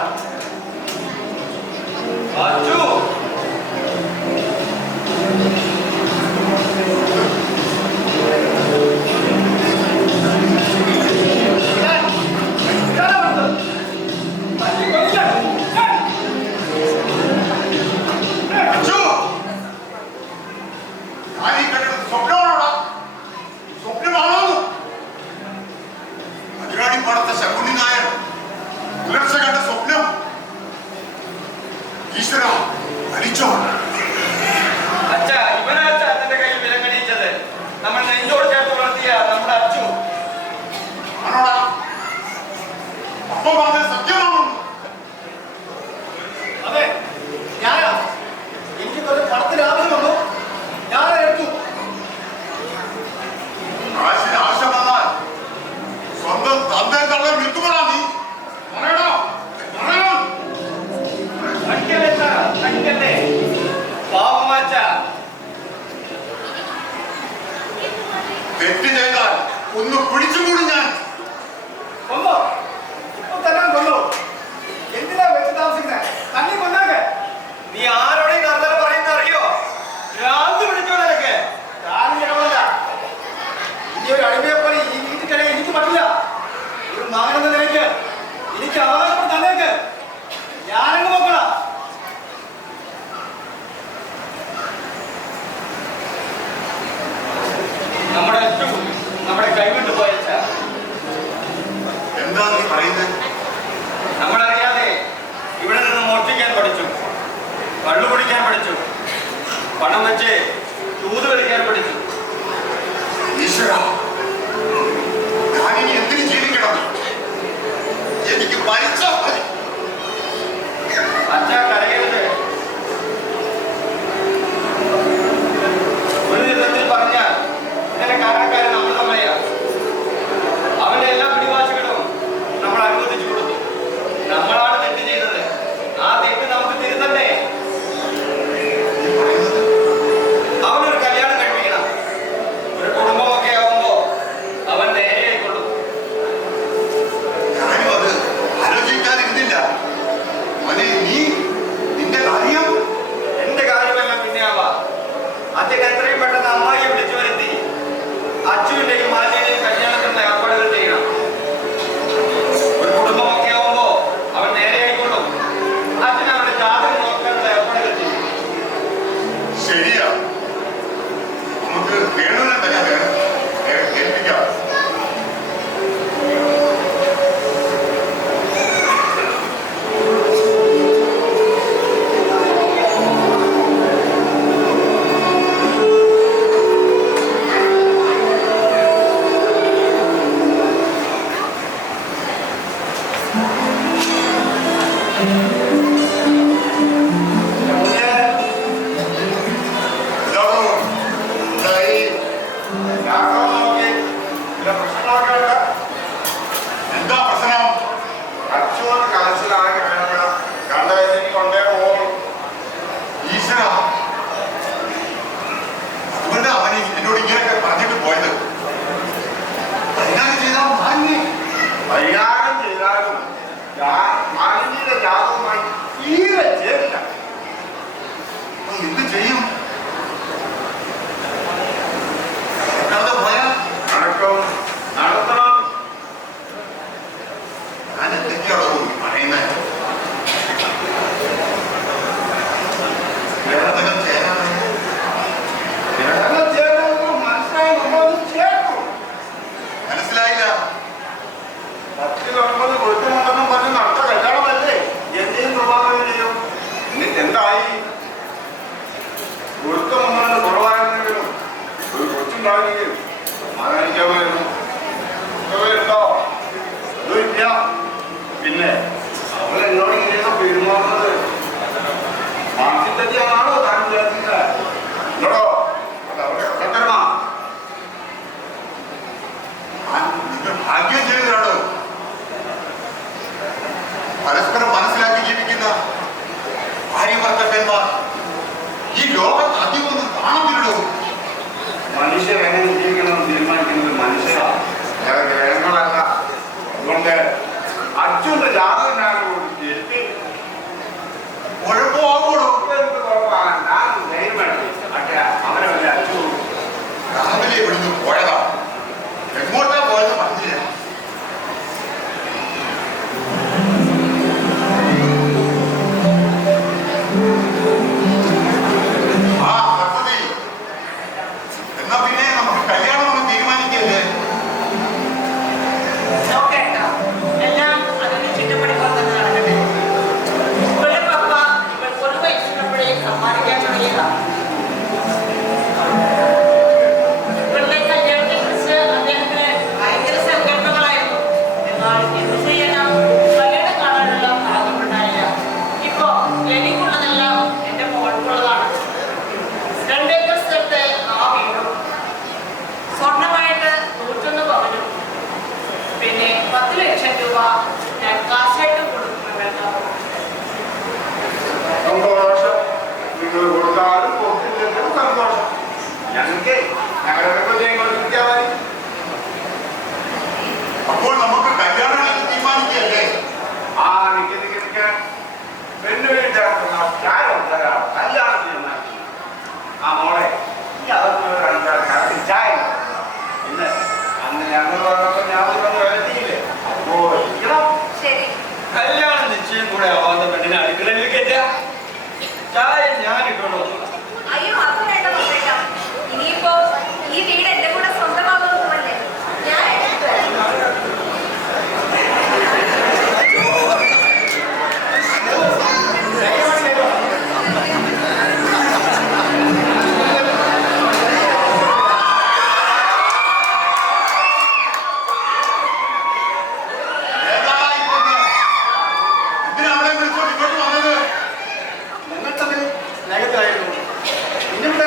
അച്ചു, ഈശ്വര അടിച്ചോ അച്ഛ ഇവനച്ഛ അച്ഛന്റെ കയ്യിൽ വിലങ്ങണിയിച്ചത് നമ്മൾ നെഞ്ചോട് ചേർത്ത് വളർത്തിയ നമ്മുടെ അച്ചു. ആണോടാ അപ്പൊ പറഞ്ഞ സത്യമാണോ? അതെ ഞാനാ. എനിക്ക് കുറച്ച് പണത്തിന് ആവശ്യം വന്നു, ഞാൻ എടുത്തു. കാശിന് ആവശ്യം വന്നാൽ സ്വന്തം തന്തേ തള്ളെ വിൽക്കുമ്പോഴാ നീ പറയണോ? പറയണം. അടിക്കല്ലേ പാവമാച്ച. തെറ്റ് ചെയ്താൽ ഒന്ന് പിടിച്ചുകൂടി ഞാൻ. കൊന്നോ? ഇപ്പൊ തന്നെ കൊന്നോ? എന്തിനാ വെച്ച് താമസിക്കുന്നത്? തല്ലി കൊന്നാക്കെ. നീ ആരോടെ നർമ്മല പറയുന്ന അറിയോ? ഭ്രാന്ത് പിടിച്ചോളൊക്കെ കാര്യം ചിലവല്ല. ഇനി ഒരു അടിമയെ പോലെ ഈ വീട്ടിൽ കഴിയാൻ എനിക്ക് പറ്റില്ല. ഒരു മകനെന്ന നിലയ്ക്ക് എനിക്ക് അവകാശം തന്നേക്ക്. ഞാനങ്ങ് നോക്കണം. നമ്മുടെ അച്ചു നമ്മുടെ കൈവിട്ട് പോയച്ച. എന്താ നീ പറയുന്നത്? നമ്മളറിയാതെ ഇവിടെ നിന്ന് മോഷ്ടിക്കാൻ പഠിച്ചു, കള്ളു കുടിക്കാൻ പഠിച്ചു, പണം വെച്ച് ചൂത് കളിക്കാൻ പഠിച്ചു. ഈശ്വര ഞാനിനി എന്തിനു ജീവിക്കണം? എനിക്ക് മരിച്ചാൽ മതി. അച്ഛ കരയരുത്. ഒരു വിധത്തിൽ പറഞ്ഞാൽ ഇതിന്റെ കാരണക്കാരൻ നമ്മൾ തന്നെയാ. അവന്റെ എല്ലാ പിടിവാശികളും നമ്മൾ അനുവദിച്ചു കൊടുത്തു. നമ്മളാണ് തെറ്റ് ചെയ്തത്. ആ തെറ്റ് നമുക്ക് തിരുത്തണ്ടേ? അവനൊരു കല്യാണം കഴിപ്പിക്കണം. ഒരു കുടുംബമൊക്കെ ആവുമ്പോ അവൻ നേരെയായിക്കൊള്ളും. ഞാനും അത് ആലോചിക്കാതിരുന്നില്ല. മോനെ നീ നിന്റെ കാര്യം എന്റെ കാര്യമെല്ലാം പിന്നെ ആവാം. അച്ഛൻ എത്രയും പെട്ടെന്ന് അമ്മായിയെ വിളിച്ചു വരുത്തി അച്ചുവിന്റെയും മാലിന്യയും കല്യാണത്തിനുള്ള ഏർപ്പാടുകൾ ചെയ്യണം. ഒരു കുടുംബമൊക്കെ ആവുമ്പോ അവൻ നേരെയായിക്കൊള്ളും. അച്ഛൻ അവന്റെ ജാതകം നോക്കാനുള്ള ഏർപ്പാടുകൾ ചെയ്യും. ശരിയാ. നമുക്ക് വേണുവിനെ തന്നെ കേൾപ്പിക്കാം. എന്താ പ്രശ്നം? അച്ചുവെന്ന് കാശിലാകെ വേണം. കണ്ടതിന് കൊണ്ടേ പോകും. ഈശ്വര അതുകൊണ്ട് അവന് എന്നോട് ഇങ്ങനെയൊക്കെ പറഞ്ഞിട്ട് പോയത്. പരിഹാരം ചെയ്താൽ മാന്യം. പരിഹാരം ചെയ്താലും മാലിന്യയുടെ ജാതകവുമായി തീരെ ചേരില്ല. എന്ത് ചെയ്യും? പോയാൽ നടക്കും, നടത്തണം. ഞാൻ എന്തൊക്കെയാണോ പറയുന്നത്? ജാതകം ചേരാതെ ജനങ്ങൾ ചേർന്ന് മനസ്സിലായി നമ്മളത് ചേർക്കും. മനസ്സിലായില്ല. 10 കൊടുക്കുന്നുണ്ടെന്നും പറഞ്ഞ് നടത്ത കല്യാണമല്ലേ? എന്തെയും പ്രഭാവം ചെയ്യും. എന്നിട്ട് എന്തായി? കൊടുത്ത മുന്നോട്ട് കുറവായിരുന്നെങ്കിലും ഒരു കൊച്ചുണ്ടാവുകയും സമാധാനിക്കാമായിരുന്നു. ഉണ്ടോ? അതും ഇല്ല. പിന്നെ അവൾ എന്നോട് ഇങ്ങനെയൊക്കെ പെരുമാറുന്നത് മാനസികതയാണോ താൻ വിചാരിക്കുന്നത്? എന്നോടോ അത് അവരുടെ കള്ളത്തരമാ. നിങ്ങൾ ഭാഗ്യം ചെയ്തതാണോ? പരസ്പരം മനസ്സിലാക്കി ജീവിക്കുന്ന ഭാര്യ ഭർത്താക്കന്മാർ ഈ ലോകത്ത് അധികമൊന്നും കാണുന്നില്ലല്ലോ. മനുഷ്യർ എങ്ങനെ ജീവിക്കണമെന്ന് തീരുമാനിക്കുന്നത് മനുഷ്യരാണ്, വേറെ ഗ്രഹങ്ങളല്ല. അതുകൊണ്ട് അച്ഛൻ്റെ ജാതകം ഞാൻ എത്തി കുഴപ്പമാകൂടോ? എന്ത് കുഴപ്പമാണ്? ഞാൻ ധൈര്യമാണ്. പക്ഷേ അവരെ വല്ല അച്ചു രാവിലെ ഇവിടുന്ന് പോയതാ. എങ്ങോട്ടാ പോയത് പറഞ്ഞില്ല. ആ പദ്ധതി എന്നാ പിന്നെ നമുക്ക് കല്യാണം ഒന്ന് തീരുമാനിക്കല്ലേ? നോക്കേട്ടോ, എല്ലാം അതിന് ചിട്ടപ്പടി പോലെ തന്നെ നടക്കും. കല്യാണം തീരുമാനിക്കുന്നു. ആ മോളെ ഈ അതൊക്കെ ചായ പിന്നെ അന്ന് ഞങ്ങൾ പറഞ്ഞപ്പോ ഞാൻ വരത്തിയില്ലേ അപ്പോ ശരി. കല്യാണം നിശ്ചയം കൂടെ ആവാത്ത പെണ്ണിനെ അടുക്കളയിൽ കയറ്റാ ചായ ഞാൻ ഇട്ടോളൂ. അയ്യോ അത് വേണ്ട മുത്തശ്ശ. ഇനിയിപ്പോ ഈ വീട് എന്റെ കൂടെ സ്വന്തമാകുന്നതുമല്ലേ, ഞാൻ എടുത്തു വരാം. ഞങ്ങൾ തമ്മിൽ സ്നേഹത്തിലായിരുന്നു. പിന്നെ ഇവിടെ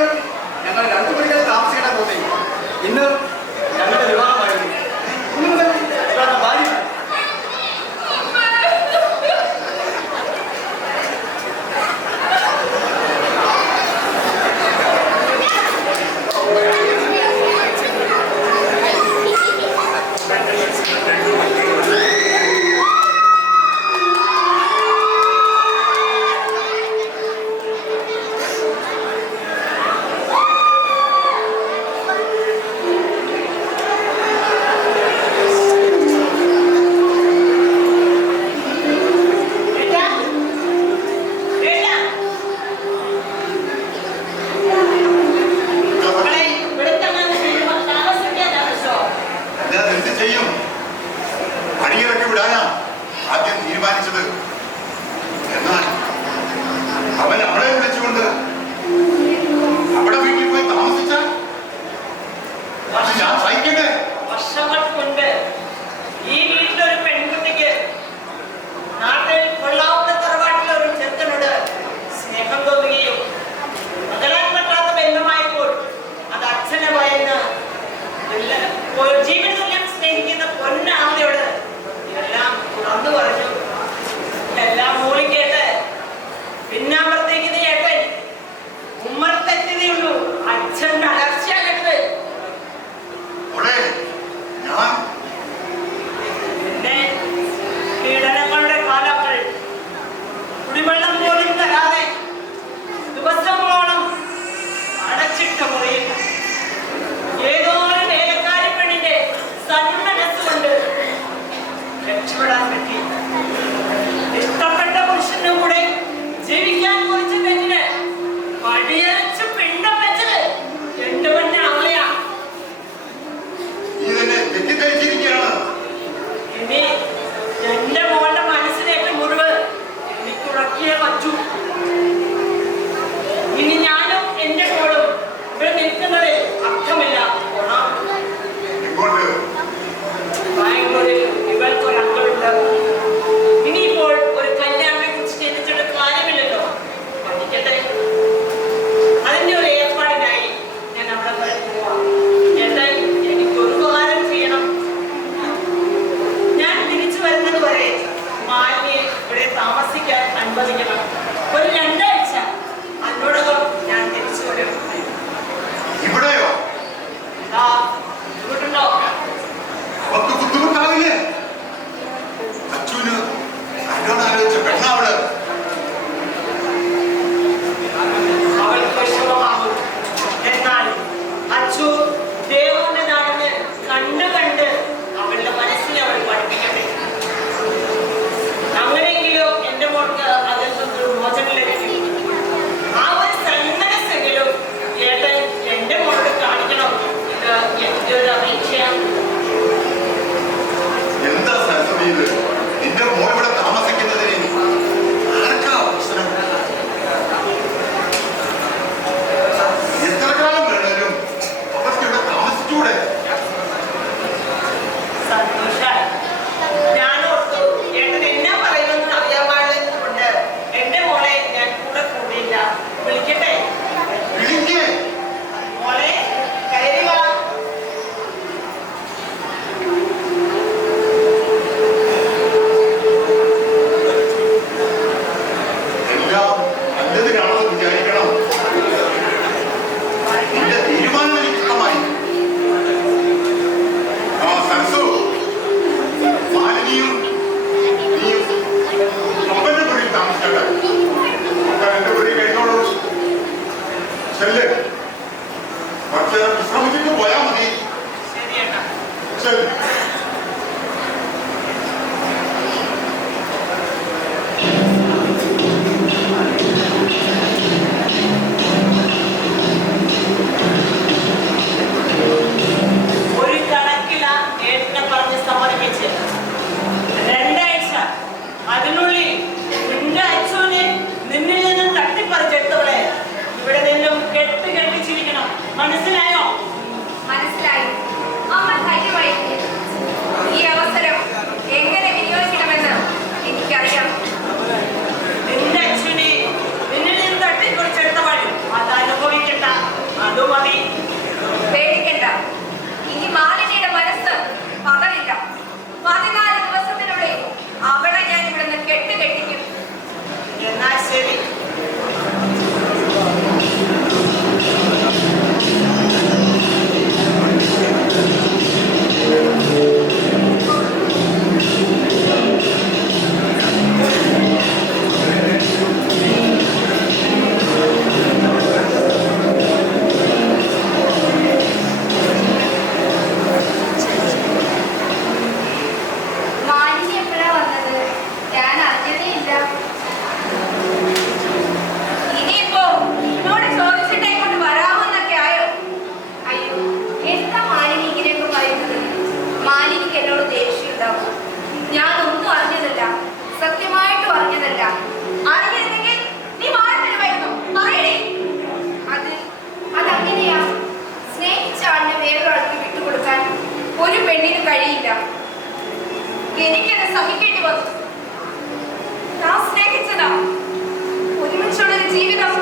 ജീവിതം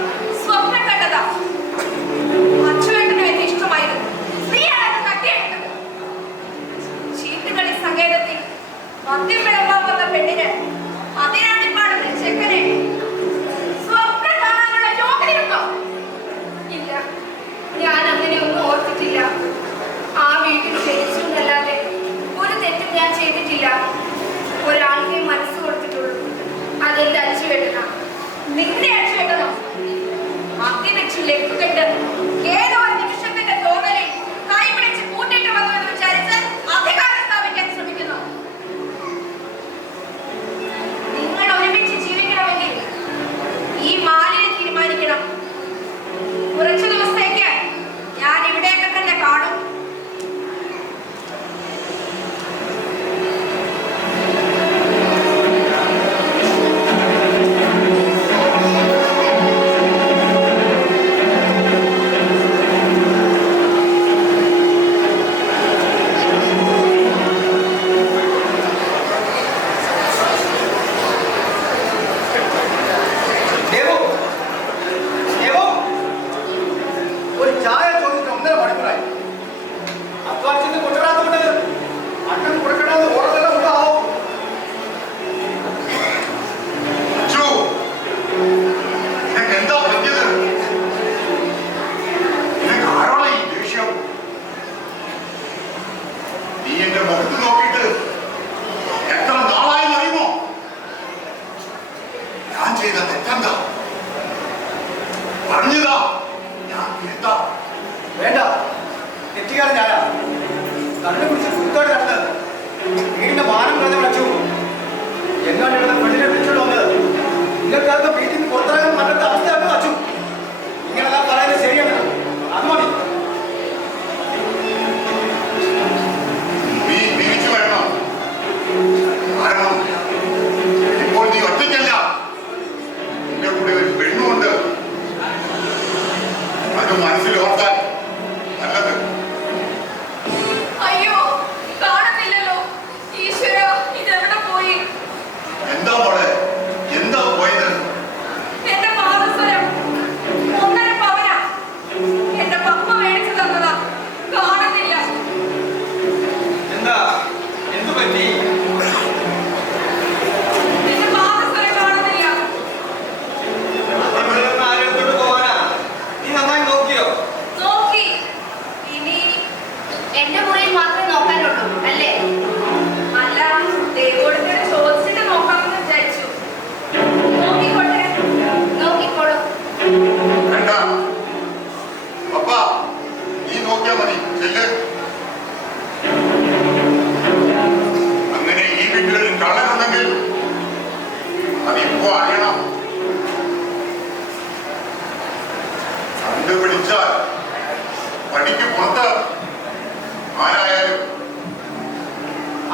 സ്വപ്നം കണ്ടതാ. അച്ചുവേട്ടനും എന്നെ ഇഷ്ടമായിരുന്നു. നീയാണ് തട്ടിയെടുത്തത്. ചീട്ടുകളി സങ്കേതത്തിൽ മദ്യം വിളമ്പാൻ വന്ന പെണ്ണിന് അതിനാണ്ടിപ്പാടുന്ന ചെക്കനെ സ്വപ്നം കാണാനുള്ള യോഗ്യതയുണ്ടോ? ഇല്ല, ഞാൻ അങ്ങനെയൊന്നും ഓർത്തിട്ടില്ല. ആ വീട്ടിൽ ജനിച്ചു എന്നല്ലാതെ ഒരു തെറ്റും ഞാൻ ചെയ്തിട്ടില്ല. ഒരാൾക്കേ മനസ്സ് കൊടുത്തിട്ടുള്ളൂ, അതെന്റെ അച്ചുവേട്ടനാ. നിന്റെ അച്ചുവേട്ടനോ? മദ്യം വെച്ച് ലക്കുകെട്ട് ഏതോ ഒരു നിമിഷത്തിന്റെ തോന്നലിൽ കൈപിടിച്ച് കൂട്ടിയിട്ട് വന്നു എന്ന് വിചാരിച്ച് അധികാരം സ്ഥാപിക്കാൻ ശ്രമിക്കുന്നു. നിങ്ങൾ ഒരുമിച്ച് ജീവിക്കണമെങ്കിൽ ഈ മാലിന്യം തീരുമാനിക്കണം. കുറച്ചു ദിവസത്തേക്ക് ഞാൻ ഇവിടെയൊക്കെ തന്നെ കാണും. ഒരു ചായ ചോദിച്ചിട്ട് 1.5 മണിക്കൂറായി. അധ്വാനിച്ചിട്ട് കൊണ്ടുവരാത്തതുകൊണ്ട് അണ്ണൻ കൊടുക്കണമെന്ന് ഓർമ്മയെല്ലാം ഉണ്ടാവും. എന്താ പറ്റിയത്? നിനക്ക് ആരോടാ ഈ ദേഷ്യം? നീ എന്റെ മുഖത്ത് നോക്കിയിട്ട് എത്ര നാളായി അറിയുമോ? ഞാൻ ചെയ്ത തെറ്റെന്താ പറഞ്ഞതാ, ഞാൻ തിരുത്താം. വേണ്ട, തെറ്റുകാരൻ ഞാനാ. കണ്ടുപിടിച്ച് കുത്തോടെ നടന്ന് വീടിന്റെ മാനം കളഞ്ഞ വിളിച്ചു. എങ്ങാണ്ട് ഇവിടെ പെണ്ണിനെ വിളിച്ചോണ്ട് വന്നത് നിങ്ങൾക്കാർക്ക് വീട്ടിൽ നിന്ന് പുറത്തിറങ്ങാൻ പറ്റാത്ത അവസ്ഥയാണെന്ന് വച്ചു. ഇങ്ങനെല്ലാം പറയുന്നത് ശരിയാണ്. അത് മതി. നീ തിരിച്ചു വരണം. കാരണം ഇപ്പോൾ നീ ഒറ്റയ്ക്കല്ല, നിന്റെ കൂടെ ഒരു പെണ്ണുണ്ട്. അത് മനസ്സിലോർത്താൻ നല്ലത്. അയ്യോ, കാണുന്നില്ലല്ലോ. ഈശ്വര, ഇതെവിടെ പോയി? എന്താ മോളെ, എന്താ പോയത്? എന്റെ പാദസരം 1.5 പവനാ. എന്റെ പപ്പ മേടിച്ചു തന്നതാ. കാണുന്നില്ല. എന്താ, എന്തു പറ്റി? എന്റെ പാദസരം കാണുന്നില്ല. ഇവിടെ നിന്ന് ആരെടുത്തോട്ട് പോവാനാ? നീ നന്നായി നോക്കിയോ? നോക്കി. ഇനി എന്റെ മുറിയിൽ മാത്രമേ നോക്കാനുള്ളൂ അല്ലേ? അല്ല, ദേവോടൊക്കെ ചോദിച്ചിട്ട് നോക്കാമെന്ന് വിചാരിച്ചു. നോക്കിക്കോട്ടെ. നോക്കിക്കോളൂ. വേണ്ട പപ്പാ, നീ നോക്കിയാ മതി. ചെല്ല്. അങ്ങനെ ഈ വീട്ടിലൊരു കള്ളനുണ്ടെങ്കിൽ അതിപ്പോ അറിയണം. കണ്ടുപിടിച്ചാൽ പടിക്ക് പുറത്ത് ആരായാലും.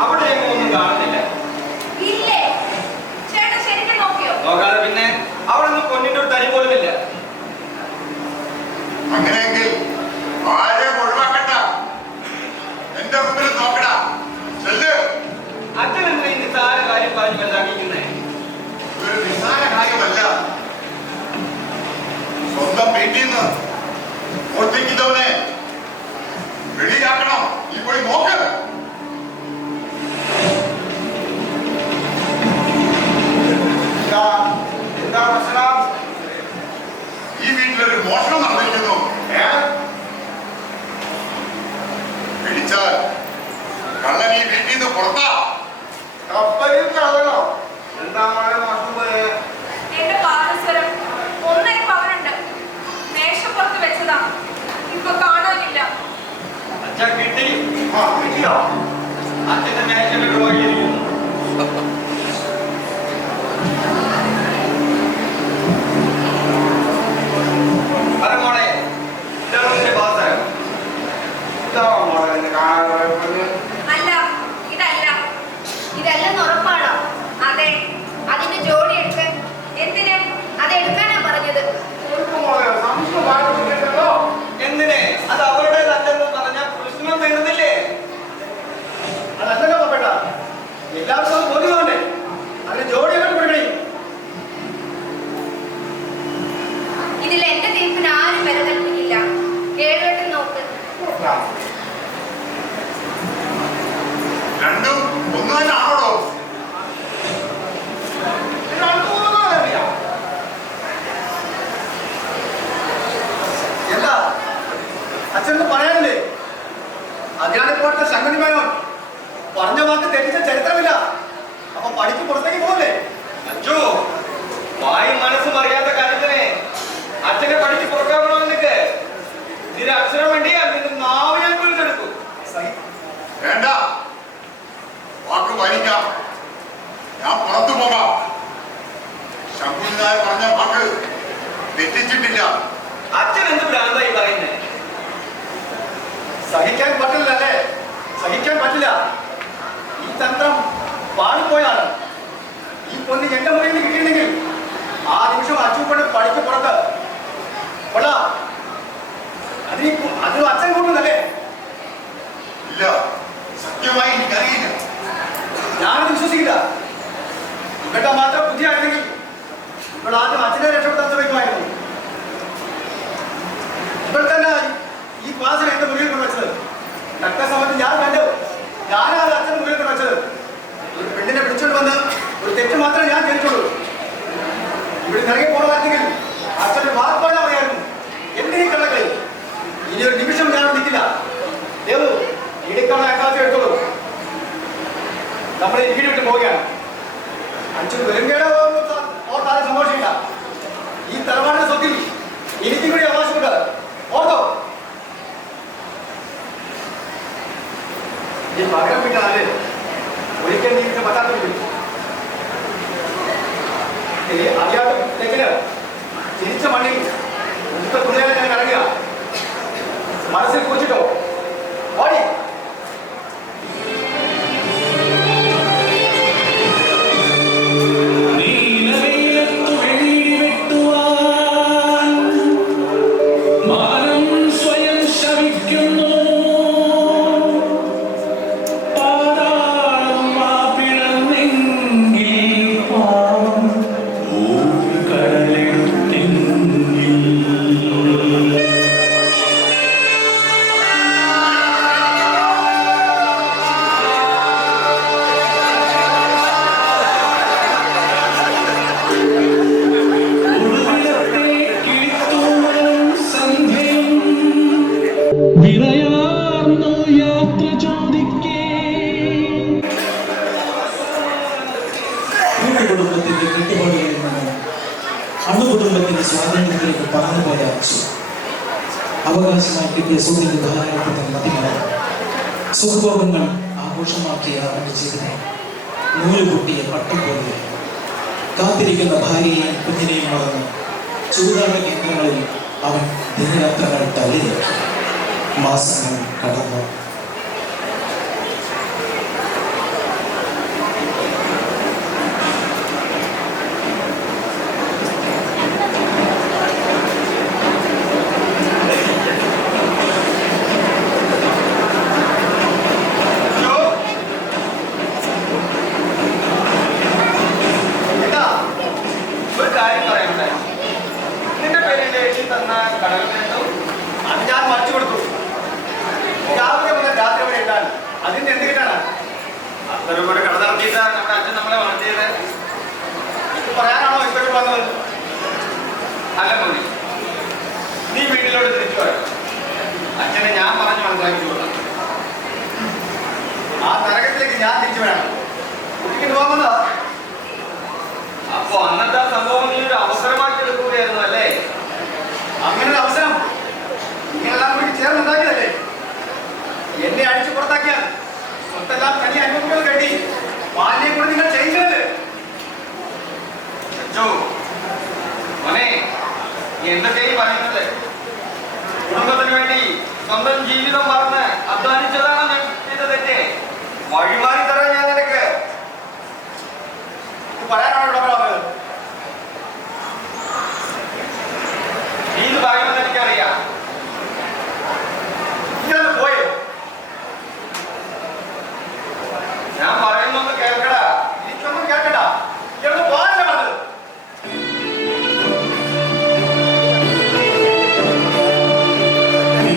അവിടെ എങ്ങും ഒന്നും കാണുന്നില്ല. ഇല്ലേ? ചേട്ടൻ ശരിക്കും നോക്കിയോ? നോക്കാതെ പിന്നെ അവിടെ ഒന്നും കൊണ്ടിട്ട് ഒരു തരി പോലും ഇല്ല. അങ്ങനെയെങ്കിൽ ആരെയും ഒഴിവാക്കണ്ട, എന്റെ മുമ്പിൽ നോക്കട. ചെല്ല്. അച്ഛൻ എന്താ ഈ നിസ്സാര കാര്യം പറഞ്ഞ് വലുതാക്കിക്കുന്നേ? ഇതൊരു നിസ്സാര കാര്യമല്ല. സ്വന്തം വീട്ടിൽ നിന്ന് ഒറ്റയ്ക്കുന്നവനെ വെളിയിലാക്കണം. നീ പോയി നോക്ക്. എന്താ പ്രശ്നം? ഈ വീട്ടിലൊരു മോഷണം നടന്നിരിക്കുന്നു. പിടിച്ചാൽ കള്ളൻ ഈ വീട്ടിൽ നിന്ന് പുറത്താ. കപ്പലിൽ കള്ളനോ? എന്താ മോളെ മോഷണം പോയേ? എന്റെ പാദസരം 1.5 പവനുണ്ട്. മേശപ്പുറത്ത് വെച്ചതാ. ഇപ്പൊ കാണാനില്ല. അച്ഛൻ കിട്ടി. കിട്ടിയോ? അച്ഛന്റെ മേശയുടെ രോഗിയിരിക്കുന്നു. അത് മോളെ, ഇതാണ് നിന്റെ പാദസരം. ഇതാ മോളെ എന്നെ കാണാൻ അല്ല, ഇതല്ല. കേൾവട്ടെ നോക്ക്. രണ്ടും ഒന്ന് തന്നെ ആണോ? എന്താ അച്ഛനൊന്നും പറയാനില്ലേ? അതിനാണ് ഇപ്പോഴത്തെ സംഗതി മേനോൻ പറഞ്ഞ വാക്ക് തെറ്റിച്ച ചരിത്രമില്ല. അപ്പൊ പഠിക്ക് പുറത്തേക്ക് പോകല്ലേ? അച്ഛോ, വായും മനസ്സും അറിയാത്ത കാര്യത്തിന് അച്ഛനെ പഠിച്ച് പുറക്കാണോ നിനക്ക്? ഇതിന് അക്ഷരം വേണ്ടി അതിന്റെ നാവ് ഞാൻ പിടിച്ചെടുക്കും. വേണ്ട, വാക്ക് വലിക്കാം. ഞാൻ പുറത്തു പോകാം. ശങ്കുനായ പറഞ്ഞ വാക്ക് തെറ്റിച്ചിട്ടില്ല. അച്ഛൻ എന്ത് ഭ്രാന്തായി പറയുന്നേ? സഹിക്കാൻ പറ്റില്ല അല്ലേ? സഹിക്കാൻ പറ്റില്ല. ഈ തന്ത്രം പാടിപ്പോയാണ്. ഈ പൊന്ന് എന്റെ മുറിയിൽ നിന്ന് കിട്ടിയിരുന്നെങ്കിൽ ആ നിമിഷം അച്ഛൻ പഠിക്ക് പുറത്ത് കൊള്ളാം. അതിന് അച്ഛൻ കൂടുന്നല്ലേ? ഇല്ല, സത്യമായി എനിക്കറിയില്ല. ഞാനത് വിശ്വസിക്കില്ല. ഇവിടെ മാത്രം ബുദ്ധിയായിരുന്നെങ്കിൽ ഇവിടെ ആദ്യം അച്ഛനെ രക്ഷപ്പെടുത്താൻ ശ്രമിക്കുമായിരുന്നു. ഇവിടെ തന്നെ ഈ ക്ലാസ്സിൽ എന്റെ മുറിയിൽ കൊണ്ടുവച്ചത് തക്ക സമയത്ത് ഞാൻ കണ്ടു. ഞാനാണ് അച്ഛൻ മുറിയിൽ കൊണ്ടുവച്ചത്. ഒരു പെണ്ണിനെ പിടിച്ചോണ്ട് വന്ന് ഒരു തെറ്റ് മാത്രമേ ഞാൻ ചെയ്തിട്ടുള്ളൂ. ഇവിടെ ഇറങ്ങി പോകണമെങ്കിൽ അച്ഛന് വാർപ്പാടാ പറയായിരുന്നു. എന്റെ ഈ കള്ളക്കളി ഇനി ഒരു നിമിഷം ഞാൻ നിൽക്കില്ല. ദേവു, ഇടിക്കവണ അക്കാലത്ത് എടുത്തോളൂ. നമ്മൾ വീട് വിട്ട് പോവുകയാണ്. അച്ഛന് വെറുങ്കേട ഓർത്താലും സന്തോഷമില്ല. ഈ തലവാടിന്റെ സ്വത്തിൽ എനിക്കും കൂടി അവകാശമുണ്ട്. ഓർത്തോ? ഈ പകരം വീട്ടാല് ഒരിക്കൽ നീ പറ്റാത്ത അറിയാത്ത തെക്കിന് തിരിച്ച മണ്ണിൽ തുണിയാലെ ഞാൻ ഇറങ്ങുക. മനസ്സിൽ കുറിച്ചിട്ടോ ഓടി. കുടുംബത്തിന്റെ കെട്ടുപാടുകളിൽ നിന്ന് അണുകുടുംബത്തിന്റെ സ്വാതന്ത്ര്യത്തിലേക്ക് പറന്നുപോയ അവകാശമായി കിട്ടിയ സ്വത്തിന്റെ ധാരാളത്തെ മതിമറ സുഖഭോഗങ്ങൾ ആഘോഷമാക്കിയ അവന്റെ ജീവിതം നൂലുപൊട്ടിയ പട്ടം പോലെ കാത്തിരിക്കുന്ന ഭാര്യയെയും കുഞ്ഞിനെയും മറന്ന് ചൂതാട്ട കേന്ദ്രങ്ങളിൽ അവൻ ദിനയാത്രകൾ തള്ളിയാക്കി. മാസങ്ങൾ കടന്നു. പറയാനാണോ ഇപ്പോഴും വന്നത്? അല്ല മോനെ, നീ വീട്ടിലോട്ട് തിരിച്ചു വരാം. അച്ഛനെ ഞാൻ പറഞ്ഞു മനസ്സിലാക്കിക്കൊള്ളാം. ആ നരകത്തിലേക്ക് ഞാൻ തിരിച്ചു വേണം. കുട്ടിക്ക് പോകുന്നതാ. അപ്പൊ അന്നത്തെ ആ സംഭവം നീ ഒരു അവസരമാക്കി എടുക്കുകയായിരുന്നു അല്ലേ? അങ്ങനെ ഒരു അവസരം നിങ്ങളെല്ലാം കൂടി ചേർന്നുണ്ടാക്കിയതല്ലേ? എന്നെ അടിച്ചു പുറത്താക്കിയാൽ സ്വത്തെല്ലാം തനി അനുഭവങ്ങൾ കണ്ടി മാലിന്യെ കൂടെ നിങ്ങൾ ചെയ്യുന്നത്. മോനെ, എന്തൊക്കെയായി പറയുന്നത്? കുടുംബത്തിന് വേണ്ടി സ്വന്തം ജീവിതം മറന്ന് അധ്വാനിച്ചതാണ് ഞാൻ ചെയ്ത തെറ്റ്. വഴിമാറി തരാൻ ഞാൻ നിനക്ക് പറയാനാണോ ഇവിടെ പറഞ്ഞത്? നീ ഇത് പറയുമെന്ന് എനിക്കറിയാം. ഇങ്ങനെ പോയോ? ഞാൻ പറയുന്നൊന്ന് കേൾക്കടാ. എനിക്കൊന്നും കേൾക്കണ്ട. ഇയാളൊന്ന് പോകാനല്ലേ പറഞ്ഞത്? നീ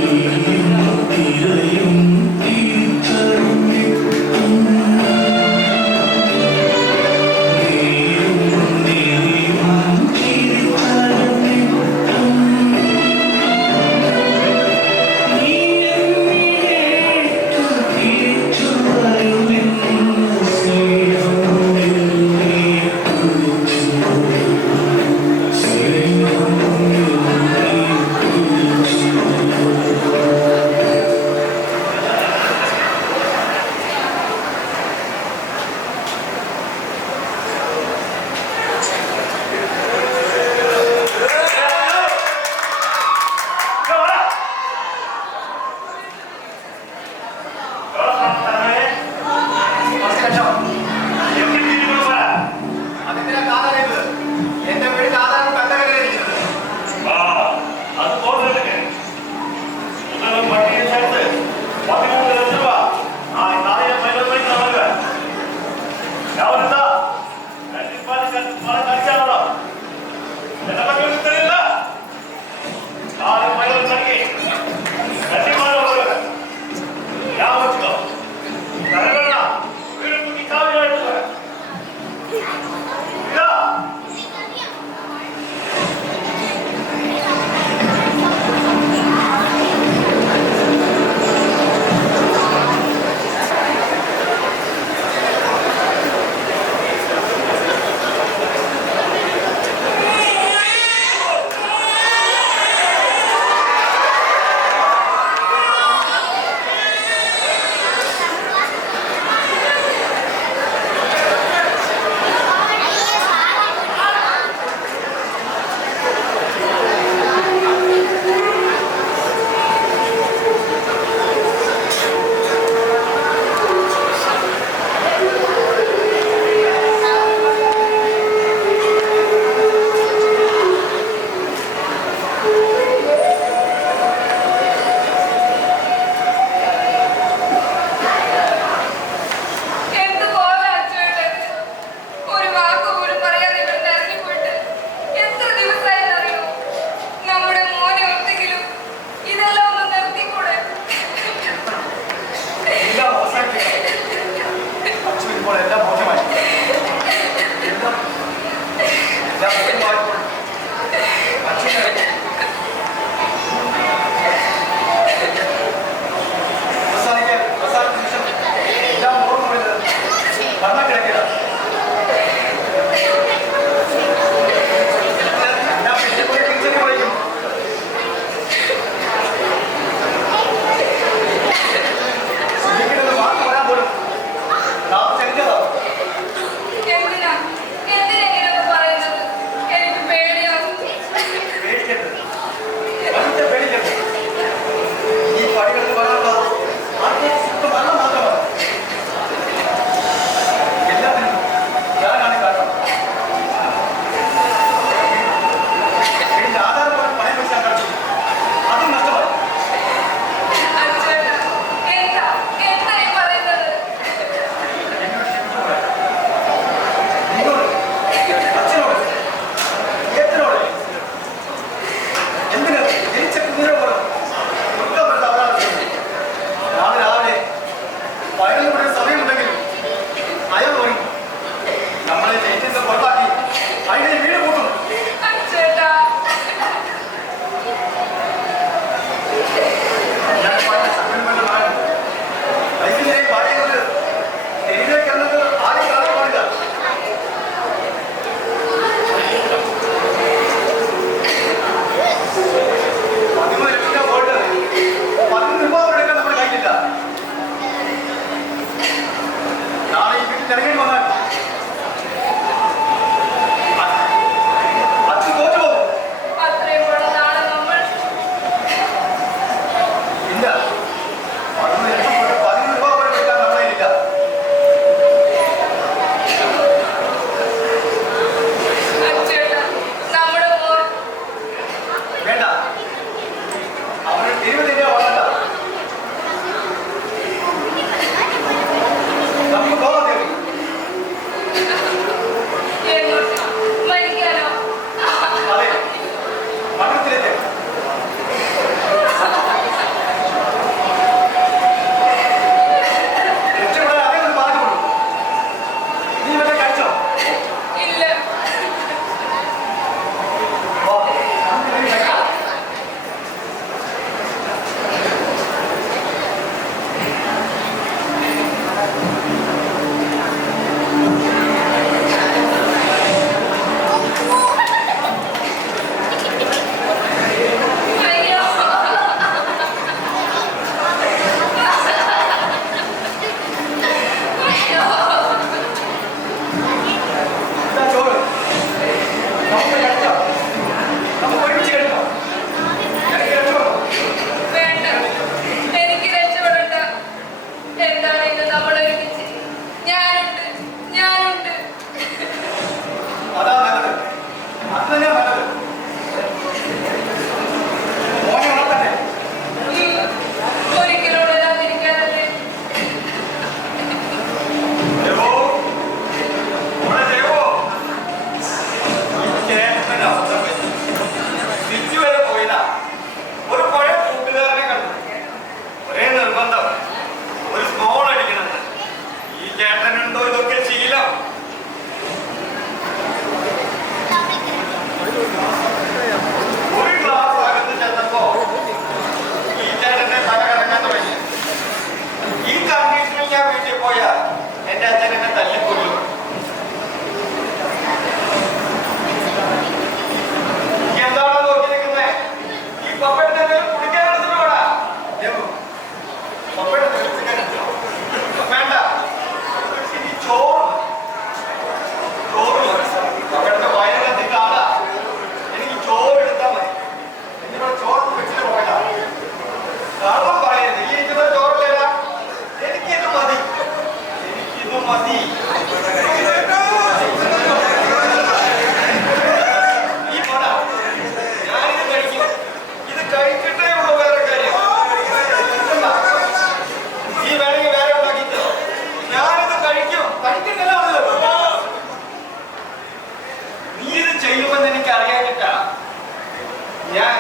ഞാൻ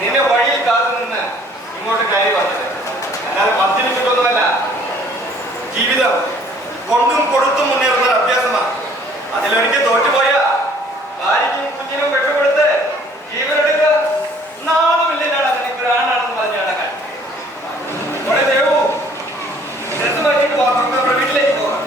നിന്നെ വഴിയിൽ കാത്തു നിന്ന് ഇങ്ങോട്ട് കയറി വന്നത്. അല്ലാതെ മദ്യപിച്ചിട്ടൊന്നുമല്ല. ജീവിതം കൊണ്ടും കൊടുത്തും മുന്നേറുന്ന ഒരു അഭ്യാസമാണ്. അതിലൊരിക്കൽ തോറ്റുപോയ ഭാര്യയ്ക്കും കുഞ്ഞിനും വിട്ടുകൊടുത്ത് ജീവനെടുക്കുക നാളുമില്ലാണ് അതിനൊരു ആണാണെന്ന് പറഞ്ഞ് നടക്കാൻ. ഇവിടെ ദേവു ഡ്രസ് മാറ്റിയിട്ട് നമുക്ക് നമ്മുടെ വീട്ടിലേക്ക് പോകാം.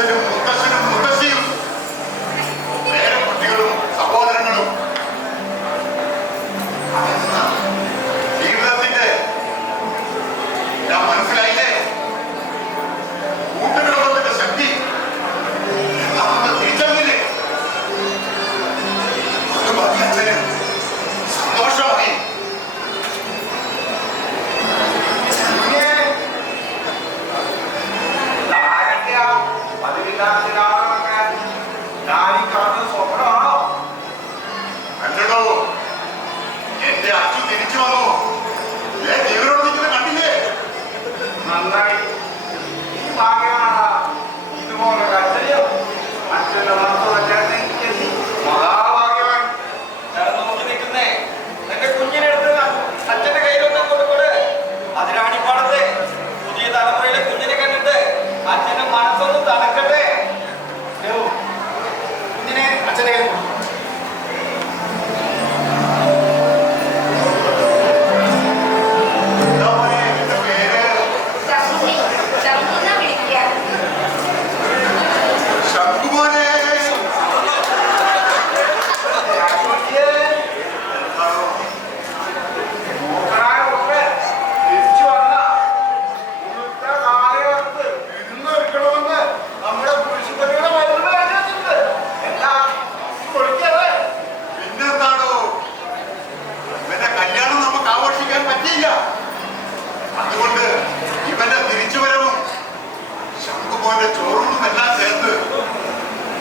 അച്ഛനും മുത്തശ്ശനും മുത്തശ്ശിയും കുട്ടികളും സഹോദരങ്ങളും ജീവിതത്തിന്റെ ഞാൻ മനസ്സിലായില്ലേ കൂട്ടുകുടുംബത്തിന്റെ ശക്തി നമുക്ക് തിരിച്ചറിഞ്ഞില്ലേ അത് പറഞ്ഞ അച്ഛന് സന്തോഷമായി. കണ്ടോ എന്റെ അച്ഛൻ തിരിച്ചു വന്നു. ജീവനോട് നിൽക്കുന്നത് കണ്ടില്ലേ? നന്നായി ഈ ഭാഗ്യമാണ് ഇതുപോലെ അച്ഛനെയോ അച്ഛന്റെ മഹാഭാഗ്യവാൻ നോക്കി നിൽക്കുന്നേ. എന്റെ കുഞ്ഞിനെടുത്ത് അച്ഛന്റെ കയ്യിലൊന്നും കൊടുക്കൂടെ. അതിരാണിപ്പാടത്തെ പുതിയ തലമുറയിലെ കുഞ്ഞിനെ കണ്ടിട്ട് അച്ഛന്റെ മനസ്സൊന്നും തണുക്കട്ടെ. കുഞ്ഞിനെ അച്ഛനെ അതുകൊണ്ട് ഇവന്റെ തിരിച്ചുവരവും ശംഖുമോന്റെ ചോറും എല്ലാം ചേർത്ത്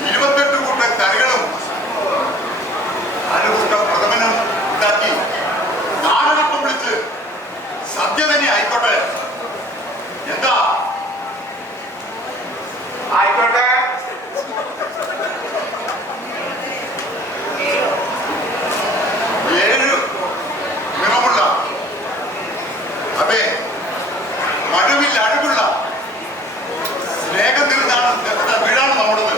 28 കൂട്ടം കറികളും 4 കൂട്ടം പ്രഥമനും ഉണ്ടാക്കി നാടകം വിളിച്ച് സദ്യ തന്നെ ആയിക്കോട്ടെ. എന്താ? ആയിക്കോട്ടെ. നിറമുള്ള അതെ മഴവിൽ അഴകുള്ള സ്നേഹത്തിൽ വീടാണ് നമ്മുടേത്.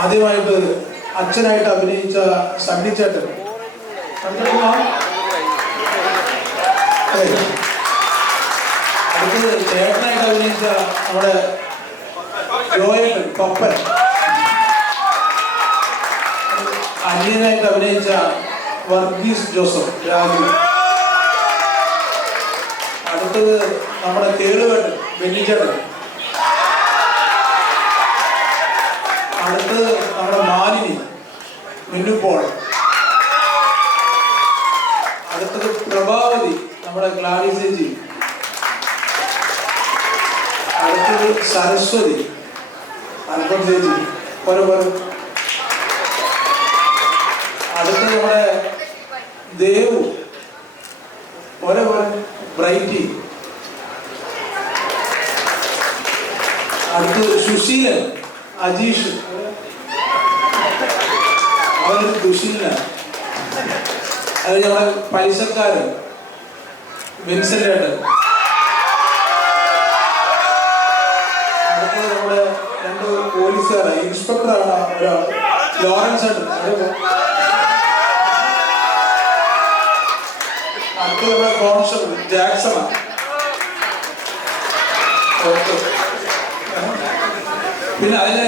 ആദ്യമായിട്ട് അച്ഛനായിട്ട് അഭിനയിച്ച സണ്ണി ചേട്ടൻ അടുത്തത് ചേട്ടനായിട്ട് അഭിനയിച്ച നമ്മുടെ ജോയേട്ടൻ പപ്പൻ, അനിയനായിട്ട് അഭിനയിച്ച വർഗീസ് ജോസഫ് രാജു, അടുത്തത് നമ്മുടെ കേളുവേട്ടൻ ബെന്നിച്ചേട്ടൻ, അടുത്തത് നമ്മുടെ മാലിനി മിന്നുപോൾ, അടുത്തത് പ്രഭാവതി നമ്മുടെ ഗ്ലാഡീസ് ചേച്ചി, അടുത്തത് സരസ്വതി അൽപ്പം ചേച്ചി പോലെ അടുത്തത് നമ്മുടെ ദേവു പോലെ ബ്രൈറ്റി, അടുത്തത് സുശീലൻ അജീഷ് അവനൊരു ദുശീലനാണ്. അത് നമ്മുടെ പൈസക്കാരൻ വിൻസെന്റ്. അടുത്തത് നമ്മുടെ 2 പോലീസുകാരാണ്, ഇൻസ്പെക്ടറാണ് ഒരാൾ ലോറൻസ് ഏട്ടൻ. അടുത്തത് നമ്മുടെ കോൺസ്റ്റബിൾ ജാക്സണാണ്. പിന്നെ അതിന്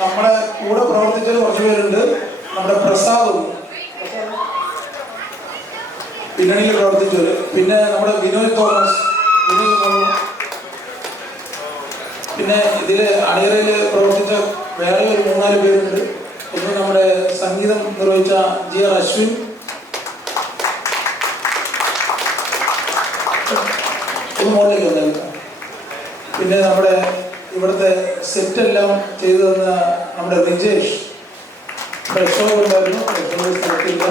നമ്മുടെ കൂടെ പ്രവർത്തിച്ചത് കുറച്ച് പേരുണ്ട്. നമ്മുടെ പ്രസാദും പിന്നണിയിൽ പ്രവർത്തിച്ചവര്, പിന്നെ നമ്മുടെ വിനോദ് തോമസ്, പിന്നെ ഇതില് അണിയറയിൽ പ്രവർത്തിച്ച വേറെ ഒരു 3-4 പേരുണ്ട്. ഒന്ന് നമ്മുടെ സംഗീതം നിർവഹിച്ച GR അശ്വിൻ, ഒന്ന് മോളിലേക്ക് വന്നില്ല. പിന്നെ നമ്മുടെ ഇവിടുത്തെ സെറ്റെല്ലാം ചെയ്തു തന്ന നമ്മുടെ റിജേഷ്, ഷോ ഉണ്ടായിരുന്നു, സ്ഥലത്തില്ല.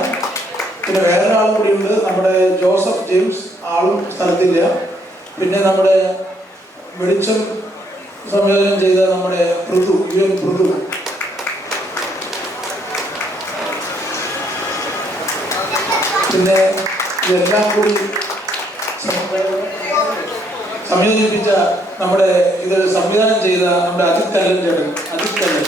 പിന്നെ വേറെ ആളും കൂടി ഉണ്ട്, നമ്മുടെ ജോസഫ് ജെയിംസ്, ആളും സ്ഥലത്തില്ല. പിന്നെ നമ്മുടെ വെളിച്ചം സംയോജനം ചെയ്ത നമ്മുടെ പൃഥു, UN പൃഥു. പിന്നെ ഇതെല്ലാം കൂടി സംയോജിപ്പിച്ച നമ്മുടെ ഇത് സംവിധാനം ചെയ്ത നമ്മുടെ അജിത് കല്ലൻ ചേട്ടൻ, അജിത് കല്ലൻ.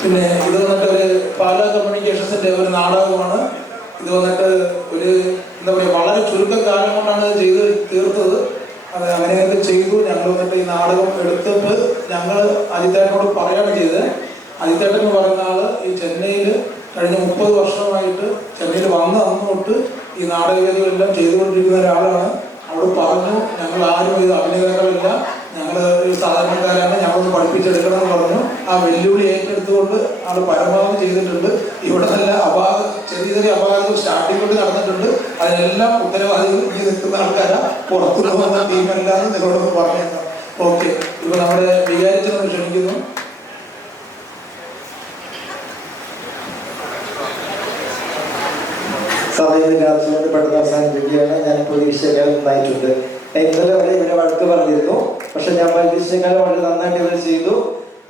പിന്നെ ഇത് വന്നിട്ട് ഒരു പാലാ കമ്മ്യൂണിക്കേഷൻസിന്റെ ഒരു നാടകമാണ്. ഇത് വന്നിട്ട് ഒരു എന്താ പറയുക, വളരെ ചുരുക്കക്കാലം കൊണ്ടാണ് ചെയ്ത് തീർത്തത്. അത് അങ്ങനെയൊക്കെ ചെയ്തു. ഞങ്ങൾ വന്നിട്ട് ഈ നാടകം എടുത്തപ്പോൾ ഞങ്ങൾ അജിത്തേട്ടനോട് പറയുകയാണ് ചെയ്തത്. അജിത്തേട്ടൻ എന്ന് പറയുന്ന ആള് ഈ ചെന്നൈയിൽ കഴിഞ്ഞ 30 വർഷമായിട്ട് ചെന്നൈയിൽ വന്ന് അന്ന് തൊട്ട് ഈ നാടകവേദികളെല്ലാം ചെയ്തുകൊണ്ടിരിക്കുന്ന ഒരാളാണ്. അവിടെ പറഞ്ഞു, ഞങ്ങൾ ആരും ഇത് അഭിനേതാക്കളില്ല, ഞങ്ങൾ സാധാരണക്കാരാണ്, ഞങ്ങളൊന്ന് പഠിപ്പിച്ചെടുക്കണം എന്ന് പറഞ്ഞു. ആ വെല്ലുവിളി ഏറ്റെടുത്തുകൊണ്ട് ആൾ പരമാവധി ചെയ്തിട്ടുണ്ട്. ഇവിടെ നല്ല ചെറിയ ചെറിയ അപാകതകൾ സ്റ്റാർട്ടിംഗ് കൊണ്ട് നടന്നിട്ടുണ്ട്. അതിനെല്ലാം ഉത്തരവാദികൾ ഈ നിൽക്കുന്ന ആൾക്കാരാണ്. പുറത്തുനിന്ന് വന്ന ടീമല്ലാന്ന് നിങ്ങളോടൊന്ന് പറഞ്ഞേക്കാം. ഓക്കെ, ഇപ്പൊ നമ്മുടെ വികാരിച്ചൊന്ന് ക്ഷണിക്കുന്നു. സമയത്തിന്റെ ആവശ്യമുണ്ട്, പെട്ടെന്ന് അവസാനിപ്പിക്കുകയാണ്. ഞാൻ പ്രതീക്ഷയേക്കാൾ നന്നായിട്ടുണ്ട്. ഇന്നലെ വരെ ഇവരെ വഴക്ക് പറഞ്ഞിരുന്നു, പക്ഷെ ഞാൻ പ്രതീക്ഷയേക്കാൾ വളരെ നന്നായിട്ട് ഇവർ ചെയ്തു.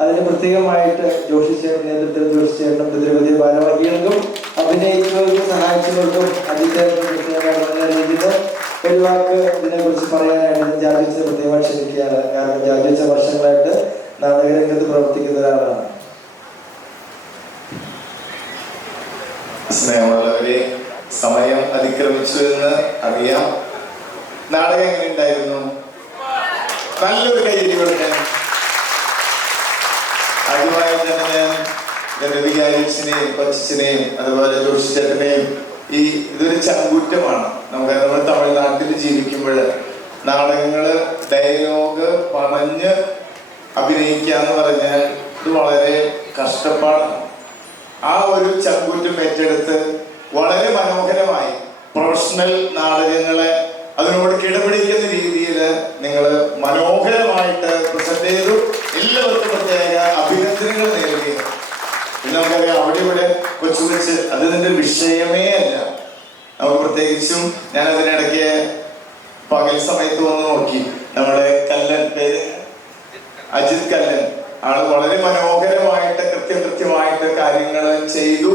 അതിന് പ്രത്യേകമായിട്ട് ജോഷി ചേട്ടൻ നേതൃത്വത്തിൽ ജോഷി ചേട്ടനും പ്രതിരോധി ഭാരവാഹികൾക്കും അഭിനയിക്കുന്നവർക്കും സഹായിച്ചവർക്കും നല്ല രീതിയിൽ ഒരു വാക്ക് ഇതിനെക്കുറിച്ച് പറയാനായിട്ട് ജാജിച്ച പ്രത്യേകമായി ക്ഷണിക്കുകയാണ്. കാരണം ജാജിച്ച വർഷങ്ങളായിട്ട് നാടകരംഗത്ത് പ്രവർത്തിക്കുന്ന ഒരാളാണ്. സ്നേഹമുള്ളവരെ, സമയം അതിക്രമിച്ചു എന്ന് അറിയാം. നാടകം എങ്ങനെ ഉണ്ടായിരുന്നു? നല്ലൊരു കയ്യടി കൊടുക്കാൻ. ആദ്യമായി തന്നെ ഞാൻ വികാരിച്ചിനെയും കൊച്ചിനെയും അതുപോലെ ജോഷി ചേട്ടനെയും ഇതൊരു ചങ്കൂറ്റമാണ്. നമ്മൾ തമിഴ്നാട്ടിൽ ജീവിക്കുമ്പോൾ നാടകങ്ങള് ഡയലോഗ് പറഞ്ഞ് അഭിനയിക്കുക എന്ന് പറഞ്ഞാൽ ഇത് വളരെ കഷ്ടപ്പാടാണ്. ആ ഒരു ചങ്കൂറ്റം ഏറ്റെടുത്ത് വളരെ മനോഹരമായി പ്രൊഫഷണൽ നാടകങ്ങളെ അതിനോട് കിടപിടിക്കുന്ന രീതിയിൽ നിങ്ങൾ മനോഹരമായിട്ട് പ്രസന്റ് ചെയ്തു. എല്ലാവർക്കും പ്രത്യേക അഭിനന്ദനങ്ങൾ നേരുകയും. പിന്നെ നമുക്കറിയാം, അവിടെ ഇവിടെ കൊച്ചു കൊച്ച് അത് ഇതിന്റെ വിഷയമേ അല്ല. നമുക്ക് പ്രത്യേകിച്ചും ഞാൻ അതിനിടയ്ക്ക് പകൽ സമയത്ത് വന്ന് നോക്കി. നമ്മുടെ കല്ലൻ, പേര് അജിത് കല്ലൻ, ആള് വളരെ മനോഹരമായിട്ട് കൃത്യമായിട്ട് കാര്യങ്ങൾ ചെയ്തു.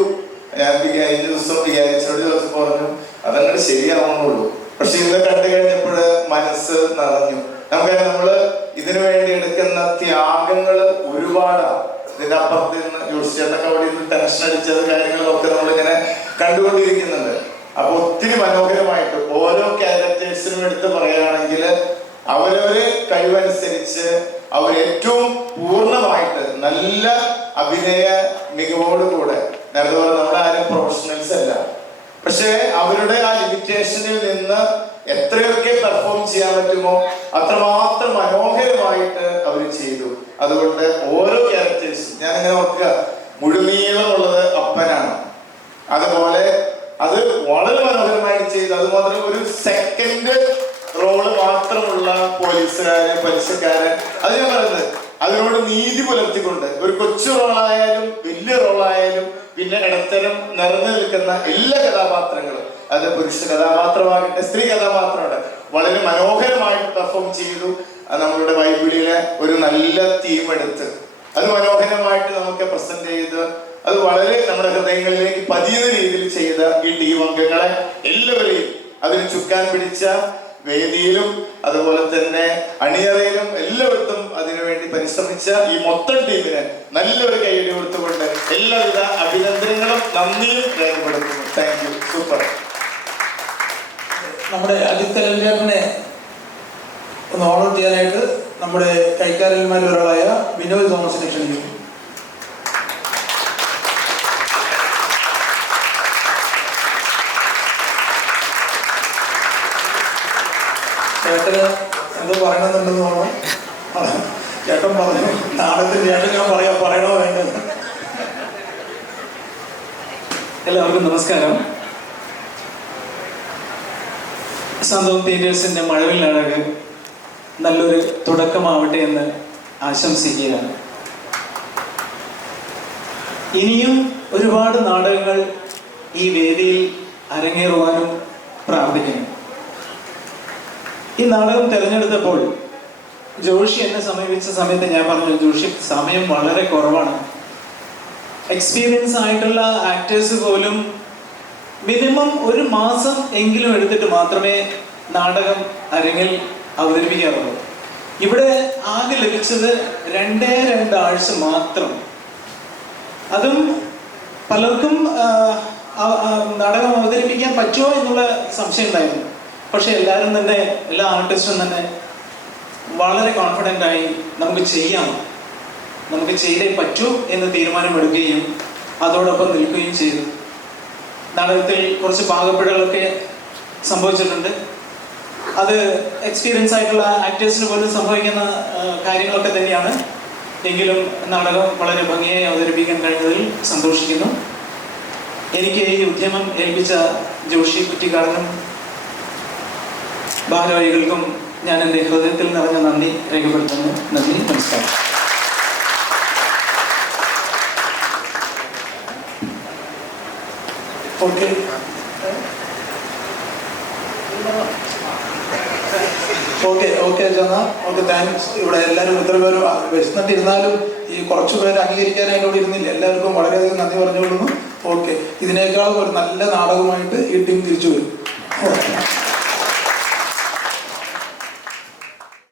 ഞാൻ കഴിഞ്ഞ ദിവസം വിചാരിച്ചോട് പറഞ്ഞു അതങ്ങോട്ട് ശരിയാവുന്നുള്ളൂ. പക്ഷെ ഇന്ന് കണ്ടു കഴിഞ്ഞപ്പോൾ മനസ്സ് നിറഞ്ഞു. നമുക്കറിയാം, നമ്മള് ഇതിനു വേണ്ടി എടുക്കുന്ന ത്യാഗങ്ങൾ ഒരുപാടാണ്. ഇതിന്റെ അപ്പുറത്ത് നിന്ന് ജോഷിച്ചേട്ടനൊക്കെ അവിടെ നിന്ന് ടെൻഷൻ അടിച്ചത് കാര്യങ്ങളൊക്കെ നമ്മളിങ്ങനെ കണ്ടുകൊണ്ടിരിക്കുന്നുണ്ട്. അപ്പൊ ഒത്തിരി മനോഹരമായിട്ട് ഓരോ ക്യാരക്ടേഴ്സിനും എടുത്ത് പറയുകയാണെങ്കിൽ അവരവര് കഴിവനുസരിച്ച് അവർ ഏറ്റവും പൂർണ്ണമായിട്ട് നല്ല അഭിനയ മികവോടുകൂടെ, നേരത്തെ പറഞ്ഞ നമ്മളാരും പ്രൊഫഷണൽസ് അല്ല, പക്ഷെ അവരുടെ ആ ലിമിറ്റേഷനിൽ നിന്ന് എത്രയൊക്കെ പെർഫോം ചെയ്യാൻ പറ്റുമോ അത്രമാത്രം മനോഹരമായിട്ട് അവർ ചെയ്തു. അതുകൊണ്ട് ഓരോ ക്യാരക്ടേഴ്സും ഞാനിങ്ങനെ ഓർക്കുക, മുഴുനീളമുള്ളത് അപ്പനാണ്, അതുപോലെ അത് വളരെ മനോഹരമായിട്ട് ചെയ്തു. അതുമാത്രം ഒരു സെക്കൻഡ് റോള് മാത്രമുള്ള പോലീസുകാരൻ, പലിശക്കാരൻ, അത് ഞാൻ പറയുന്നത് അതിനോട് നീതി പുലർത്തിക്കൊണ്ട് ഒരു കൊച്ചു റോളായാലും വലിയ റോളായാലും പിന്നെ ഇടത്തരം നിറഞ്ഞു നിൽക്കുന്ന എല്ലാ കഥാപാത്രങ്ങളും, അത് പുരുഷ കഥാപാത്രമാകട്ടെ സ്ത്രീ കഥാപാത്രമാകട്ടെ, വളരെ മനോഹരമായിട്ട് പെർഫോം ചെയ്തു. നമ്മളുടെ ബൈബിളിലെ ഒരു നല്ല തീം എടുത്ത് അത് മനോഹരമായിട്ട് നമുക്ക് പ്രസന്റ് ചെയ്ത് അത് വളരെ നമ്മുടെ ഹൃദയങ്ങളിലേക്ക് പതിയുന്ന രീതിയിൽ ചെയ്ത ഈ ടീം അംഗങ്ങളെ എല്ലാവരെയും അതിന് ചുക്കാൻ പിടിച്ച വേദിയിലും അതുപോലെ തന്നെ അണിയറയിലും എല്ലായിടത്തും അതിനുവേണ്ടി പരിശ്രമിച്ച ഈ മൊത്തം ടീമിന് നല്ലൊരു കൈയടി കൊടുത്തുകൊണ്ട് എല്ലാവിധ അഭിനന്ദനങ്ങളും നന്ദിയും രേഖപ്പെടുത്തുന്നു. Thank you. സൂപ്പർ. നമ്മുടെ അജിത് കല്യാണിനെ ഒന്ന് ഓണർ ചെയ്യാനായിട്ട് നമ്മുടെ കൈക്കാരന്മാരിൽ ഒരാളായ വിനോദ് തോമസിനെ ക്ഷണിക്കുന്നു. ചേട്ടന് എന്തോ പറയണമെന്നുണ്ടെന്ന് തോന്നുന്നു. ചേട്ടൻ പറഞ്ഞു നാടകത്തിൽ ചേട്ടൻ ഞാൻ പറയണോ വേണ്ടത്. എല്ലാവർക്കും നമസ്കാരം. സാന്തോം തിയേറ്റേഴ്സിൻ്റെ മഴവിൽ നാടകം നല്ലൊരു തുടക്കമാവട്ടെ എന്ന് ആശംസിക്കുകയാണ്. ഇനിയും ഒരുപാട് നാടകങ്ങൾ ഈ വേദിയിൽ അരങ്ങേറുവാനും പ്രാർത്ഥിക്കുന്നു. ഈ നാടകം തിരഞ്ഞെടുത്തപ്പോൾ ജോഷി എന്നെ സമീപിച്ച സമയത്ത് ഞാൻ പറഞ്ഞു, ജോഷി സമയം വളരെ കുറവാണ്, എക്സ്പീരിയൻസ് ആയിട്ടുള്ള ആക്ടേഴ്സ് പോലും മിനിമം 1 മാസം എങ്കിലും എടുത്തിട്ട് മാത്രമേ നാടകം അരങ്ങിൽ അവതരിപ്പിക്കാറുള്ളൂ. ഇവിടെ ആകെ ലഭിച്ചത് 2 ആഴ്ച മാത്രം. അതും പലർക്കും നാടകം അവതരിപ്പിക്കാൻ പറ്റുമോ എന്നുള്ള സംശയം ഉണ്ടായിരുന്നു. പക്ഷെ എല്ലാവരും തന്നെ, എല്ലാ ആർട്ടിസ്റ്റും തന്നെ വളരെ കോൺഫിഡൻ്റ് ആയി നമുക്ക് ചെയ്യാം, നമുക്ക് ചെയ്തേ പറ്റൂ എന്ന് തീരുമാനമെടുക്കുകയും അതോടൊപ്പം നിൽക്കുകയും ചെയ്തു. നാടകത്തിൽ കുറച്ച് പാകപ്പിഴകളൊക്കെ സംഭവിച്ചിട്ടുണ്ട്. അത് എക്സ്പീരിയൻസ് ആയിട്ടുള്ള ആക്ടേഴ്സിന് പോലും സംഭവിക്കുന്ന കാര്യങ്ങളൊക്കെ തന്നെയാണ്. എങ്കിലും നാടകം വളരെ ഭംഗിയായി അവതരിപ്പിക്കാൻ കഴിഞ്ഞതിൽ സന്തോഷിക്കുന്നു. എനിക്ക് ഈ ഉദ്യമം ഏൽപ്പിച്ച ജോഷി കുറ്റിക്കാടനും ഭാരവാഹികൾക്കും ഞാൻ എൻ്റെ ഹൃദയത്തിൽ നിറഞ്ഞ നന്ദി രേഖപ്പെടുത്തുന്നു. നന്ദി, നമസ്കാരം. ഓക്കെ ഓക്കെ ഓക്കെ ചേന്നാ, ഓക്കെ, താങ്ക്സ്. ഇവിടെ എല്ലാവരും ഇത്ര പേരും വിശന്നിട്ടിരുന്നാലും ഈ കുറച്ചു പേര് അംഗീകരിക്കാനായിട്ട് ഇവിടെ ഇരുന്നില്ല. എല്ലാവർക്കും വളരെയധികം നന്ദി പറഞ്ഞുകൊള്ളുന്നു. ഓക്കെ, ഇതിനേക്കാളും ഒരു നല്ല നാടകമായിട്ട് ഈ ടീം തിരിച്ചു വരും.